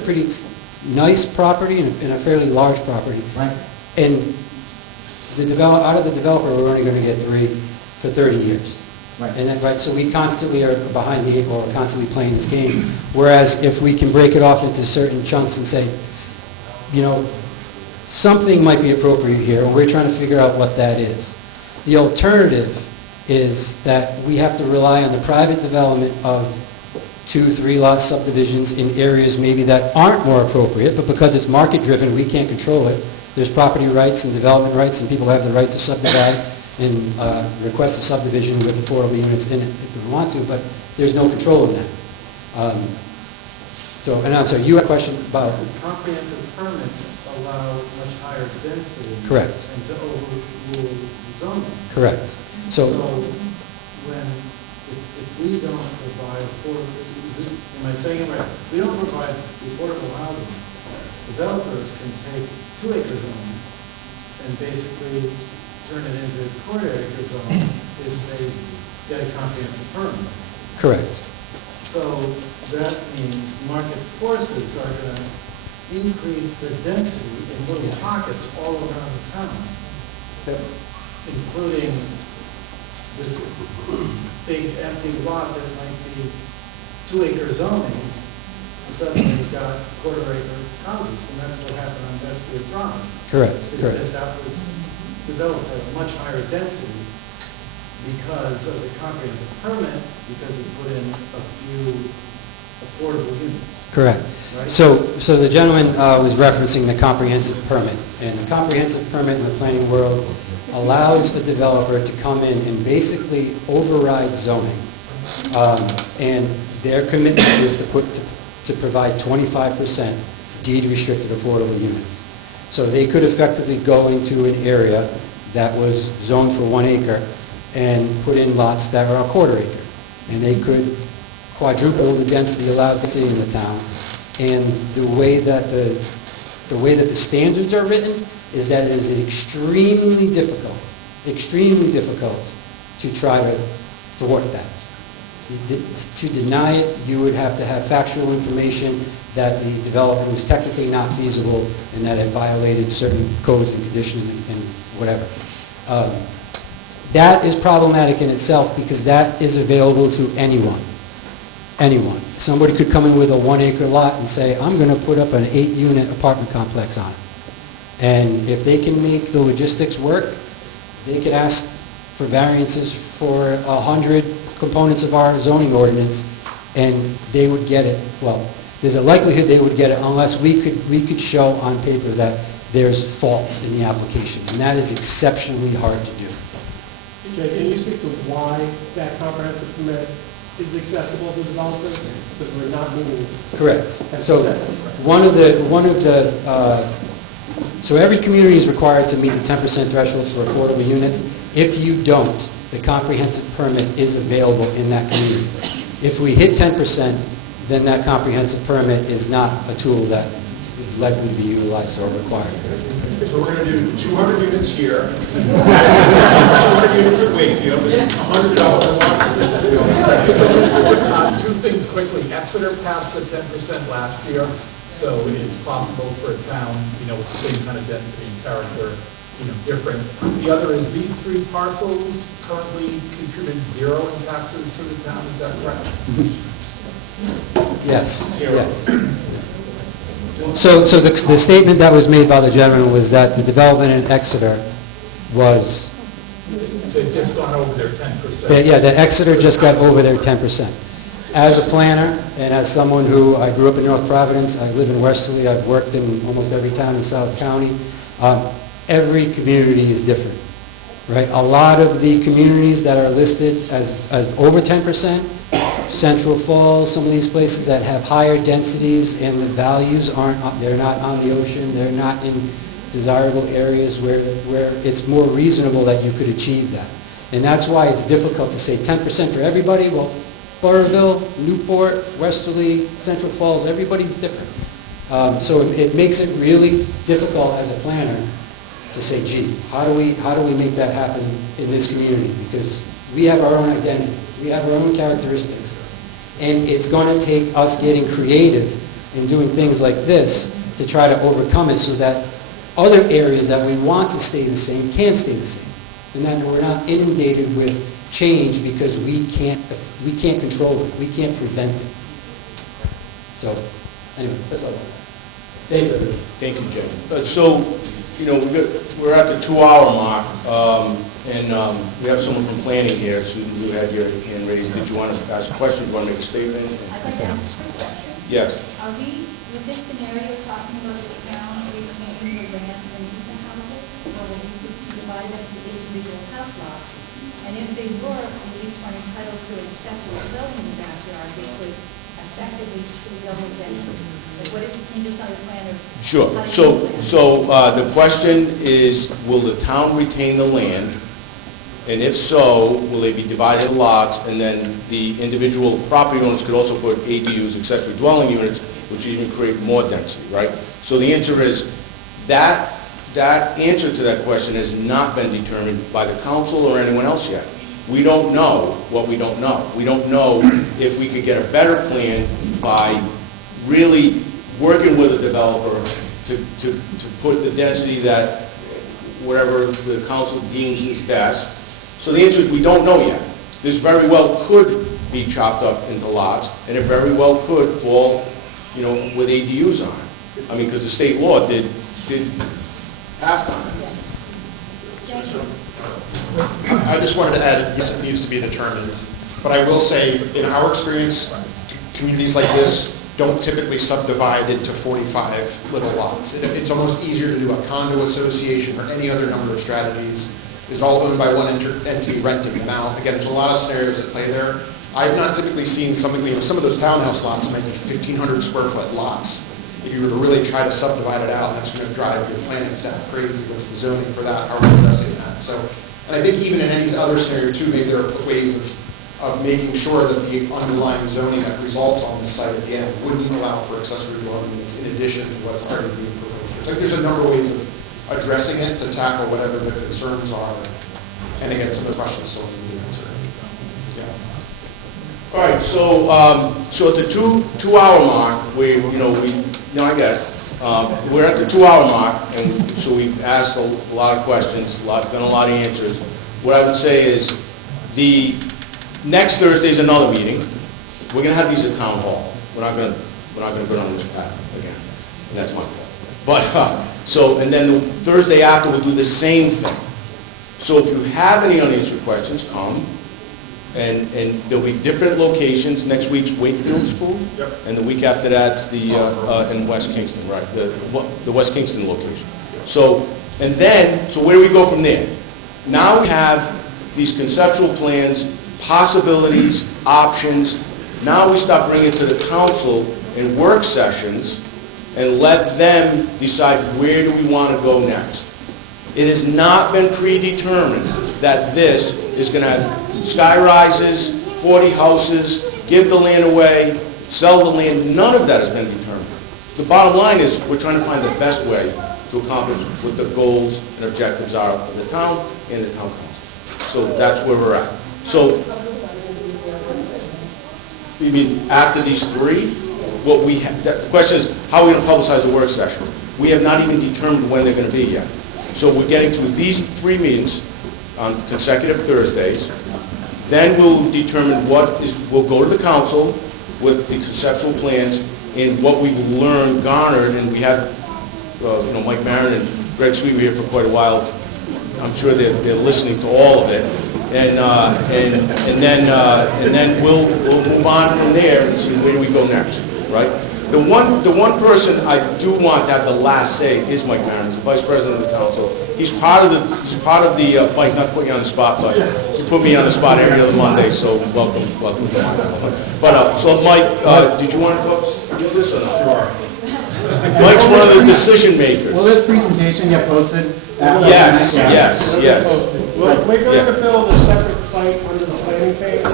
pretty nice property and a fairly large property. Right. And out of the developer, we're only going to get 3 for 30 years. Right. And so we constantly are behind the 8 ball, we're constantly playing this game. Whereas if we can break it off into certain chunks and say, you know, something might be appropriate here, and we're trying to figure out what that is. The alternative is that we have to rely on the private development of 2, 3 lot subdivisions in areas maybe that aren't more appropriate, but because it's market driven, we can't control it. There's property rights and development rights, and people have the right to subdivide and request a subdivision with affordable units in it if they want to, but there's no control of that. And I'm sorry, you had a question about... Comprehensive permits allow much higher density. Correct. And to overrule zoning. Correct. So if we don't provide affordable, am I saying it right? If we don't provide affordable housing, developers can take 2-acre zone and basically turn it into a quarter-acre zone if they get a comprehensive permit. Correct. So that means market forces are going to increase the density in little pockets all around the town, including this big empty lot that might be 2-acre zoning, suddenly you've got quarter-acre houses, and that's what happened on Westfield Drive. Correct, Is correct. that was developed at a much higher density because of the comprehensive permit, because it put in a few affordable units. Correct. Right? So the gentleman was referencing the comprehensive permit, and the comprehensive permit in the planning world allows a developer to come in and basically override zoning. And their commitment is to provide 25% deed-restricted affordable units. So they could effectively go into an area that was zoned for 1 acre and put in lots that are a quarter acre. And they could quadruple the density, allowed density in the town. And the way that the standards are written is that it is extremely difficult to try to thwart that. To deny it, you would have to have factual information that the development was technically not feasible and that it violated certain codes and conditions and whatever. That is problematic in itself because that is available to anyone. Anyone. Somebody could come in with a 1 acre lot and say, I'm going to put up an 8-unit apartment complex on it. And if they can make the logistics work, they could ask for variances for 100 components of our zoning ordinance, and they would get it. Well, there's a likelihood they would get it unless we could show on paper that there's faults in the application, and that is exceptionally hard to do. Jay, can you speak to why that comprehensive permit is accessible to developers? Because we're not moving. Correct. So so every community is required to meet the 10% threshold for affordable units. If you don't, the comprehensive permit is available in that community. If we hit 10%, then that comprehensive permit is not a tool that is likely to be utilized or required. So we're going to do 200 units here, 200 units at Wakefield, and 100 lots. Two things quickly. Exeter passed the 10% last year, so it's possible for a town, with the same kind of density and character, different. The other is these 3 parcels currently contribute 0 in taxes to the town. Is that correct? Yes. Yes. So the statement that was made by the gentleman was that the development in Exeter was... They've just gone over their 10%. Yeah, the Exeter just got over their 10%. As a planner and as someone who, I grew up in North Providence, I live in Westerly, I've worked in almost every town in South County, every community is different, right? A lot of the communities that are listed as over 10%, Central Falls, some of these places that have higher densities and the values they're not on the ocean, they're not in desirable areas where it's more reasonable that you could achieve that. And that's why it's difficult to say 10% for everybody. Well, Burrville, Newport, Westerly, Central Falls, everybody's different. So it makes it really difficult as a planner to say, gee, how do we make that happen in this community? Because we have our own identity, we have our own characteristics, and it's going to take us getting creative and doing things like this to try to overcome it so that other areas that we want to stay the same can stay the same, and that we're not inundated with change because we can't control it, we can't prevent it. So, anyway, that's all. Thank you, Jim. So, we're at the 2-hour mark, and we have someone from planning here. Susan, you had your hand raised. Did you want to ask a question? Do you want to make a statement? I'd like to ask a quick question. Yes. Are we, with this scenario, talking about the town retaining the land beneath the houses, or at least to divide them into individual house lots? And if they were, is each one entitled to an accessory building in the backyard, they could effectively double density? Like, what if you can just on the plan of... Sure. So the question is, will the town retain the land? And if so, will they be divided lots? And then the individual property owners could also put ADUs, accessory dwelling units, which even create more density, right? So the answer is, that answer to that question has not been determined by the council or anyone else yet. We don't know what we don't know. We don't know if we could get a better plan by really working with a developer to put the density that whatever the council deems is best. So the answer is we don't know yet. This very well could be chopped up into lots, and it very well could fall you know, with ADUs on it. I mean, because the state law did pass on it. I just wanted to add, yes, it needs to be determined, but I will say, in our experience, communities like this don't typically subdivide into 45 little lots. It's almost easier to do a condo association or any other number of strategies. It's all owned by one entity renting them out. Again, there's a lot of scenarios at play there. I've not typically seen something, you know, some of those townhouse lots might be 1,500 square foot lots. If you were to really try to subdivide it out, that's going to drive your planning staff crazy. What's the zoning for that? How are we addressing that? So, and I think even in any other scenario too, maybe there are ways of making sure that the underlying zoning that results on the site at the end wouldn't allow for accessory dwelling units in addition to what's already being proposed. There's a number of ways of addressing it to tackle whatever the concerns are. And again, some of the questions still need to be answered. Yeah. All right, so at the 2-hour mark, I get it. We're at the 2-hour mark, and so we've asked a lot of questions, done a lot of answers. What I would say is the next Thursday is another meeting. We're going to have these at Town Hall. We're not going to go down this path again. And that's my fault. But and then the Thursday after we'll do the same thing. So if you have any unanswered questions, come. And there'll be different locations. Next week's Wakefield School, and the week after that's the in West Kingston, right? The West Kingston location. So where do we go from there? Now we have these conceptual plans, possibilities, options. Now we start bringing it to the council in work sessions and let them decide where do we want to go next. It has not been predetermined that this is going to have sky rises, 40 houses, give the land away, sell the land. None of that has been determined. The bottom line is we're trying to find the best way to accomplish what the goals and objectives are of the town and the town council. So that's where we're at. So, you mean after these three? What we have, the question is, how are we going to publicize the work session? We have not even determined when they're going to be yet. So we're getting through these 3 meetings on consecutive Thursdays. Then we'll determine we'll go to the council with the conceptual plans and what we've learned, garnered, and we have, Mike Maron and Greg Sweet were here for quite a while. I'm sure they're listening to all of it. And then we'll move on from there and see where do we go next, right? The one person I do want to have the last say is Mike Maron. He's the vice president of the council. He's part of the Mike, not putting you on the spot, but you put me on the spot every other Monday, so welcome. But so Mike, did you want to do this or not? Mike's one of the decision makers. Will this presentation get posted? Yes. We're going to build a separate site under the planning phase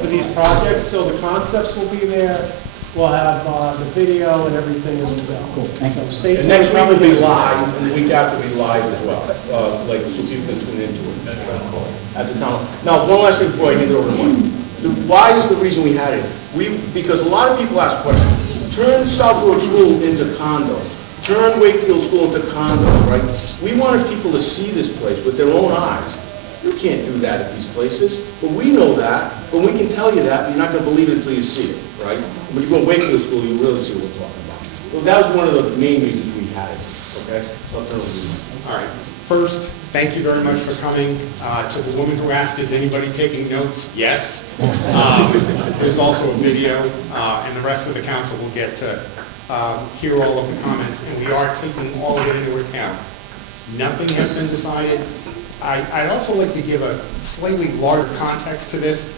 for these projects, so the concepts will be there. We'll have the video and everything as well. Cool, thank you. Stay tuned. And next week will be live, and the week after will be live as well, so people can tune into it at the town. Now, one last thing before I hand it over to Mike. Why is the reason we had it? Because a lot of people ask questions. Turn South Road School into condos. Turn Wakefield School into condos, right? We wanted people to see this place with their own eyes. You can't do that at these places, but we know that, but we can tell you that, and you're not going to believe it until you see it, right? When you go to Wakefield School, you really see what we're talking about. So that was one of the main reasons we had it, okay? So I'll turn it over to you. All right. First, thank you very much for coming. To the woman who asked, is anybody taking notes? Yes. There's also a video, and the rest of the council will get to hear all of the comments, and we are taking all of it into account. Nothing has been decided. I'd also like to give a slightly larger context to this.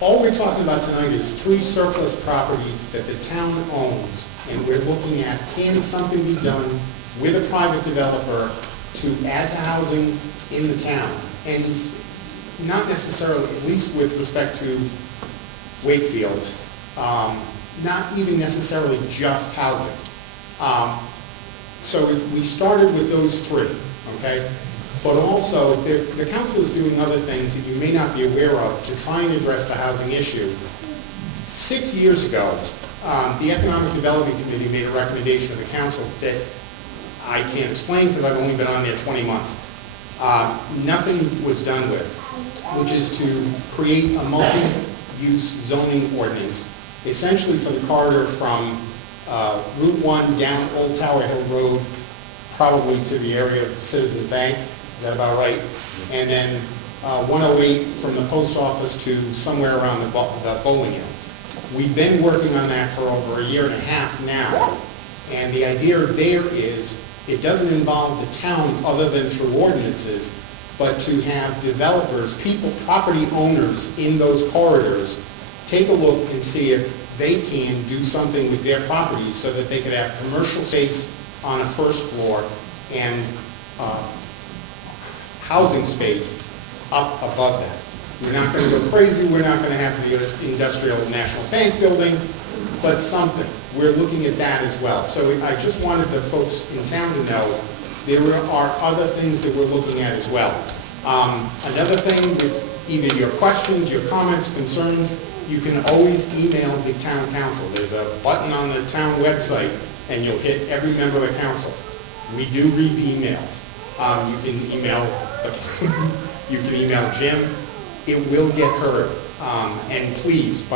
All we're talking about tonight is 3 surplus properties that the town owns, and we're looking at, can something be done with a private developer to add to housing in the town? And not necessarily, at least with respect to Wakefield, not even necessarily just housing. So we started with those 3, okay? But also, the council is doing other things that you may not be aware of to try and address the housing issue. 6 years ago, the Economic Development Committee made a recommendation to the council that I can't explain because I've only been on there 20 months. Nothing was done with, which is to create a multi-use zoning ordinance, essentially for the corridor from Route 1 down Old Tower Hill Road, probably to the area of Citizens Bank, is that about right? And then 108 from the post office to somewhere around the bowling alley. We've been working on that for over a year and a half now, and the idea there is it doesn't involve the town other than through ordinances, but to have developers, people, property owners in those corridors take a look and see if they can do something with their properties so that they could have commercial space on a first floor and housing space up above that. We're not going to go crazy, we're not going to have the industrial National Bank building, but something. We're looking at that as well. So I just wanted the folks in town to know there are other things that we're looking at as well. Another thing, with either your questions, your comments, concerns, you can always email the town council. There's a button on the town website, and you'll hit every member of the council. We do read the emails. You can email you can email Jim. It will get heard. And please,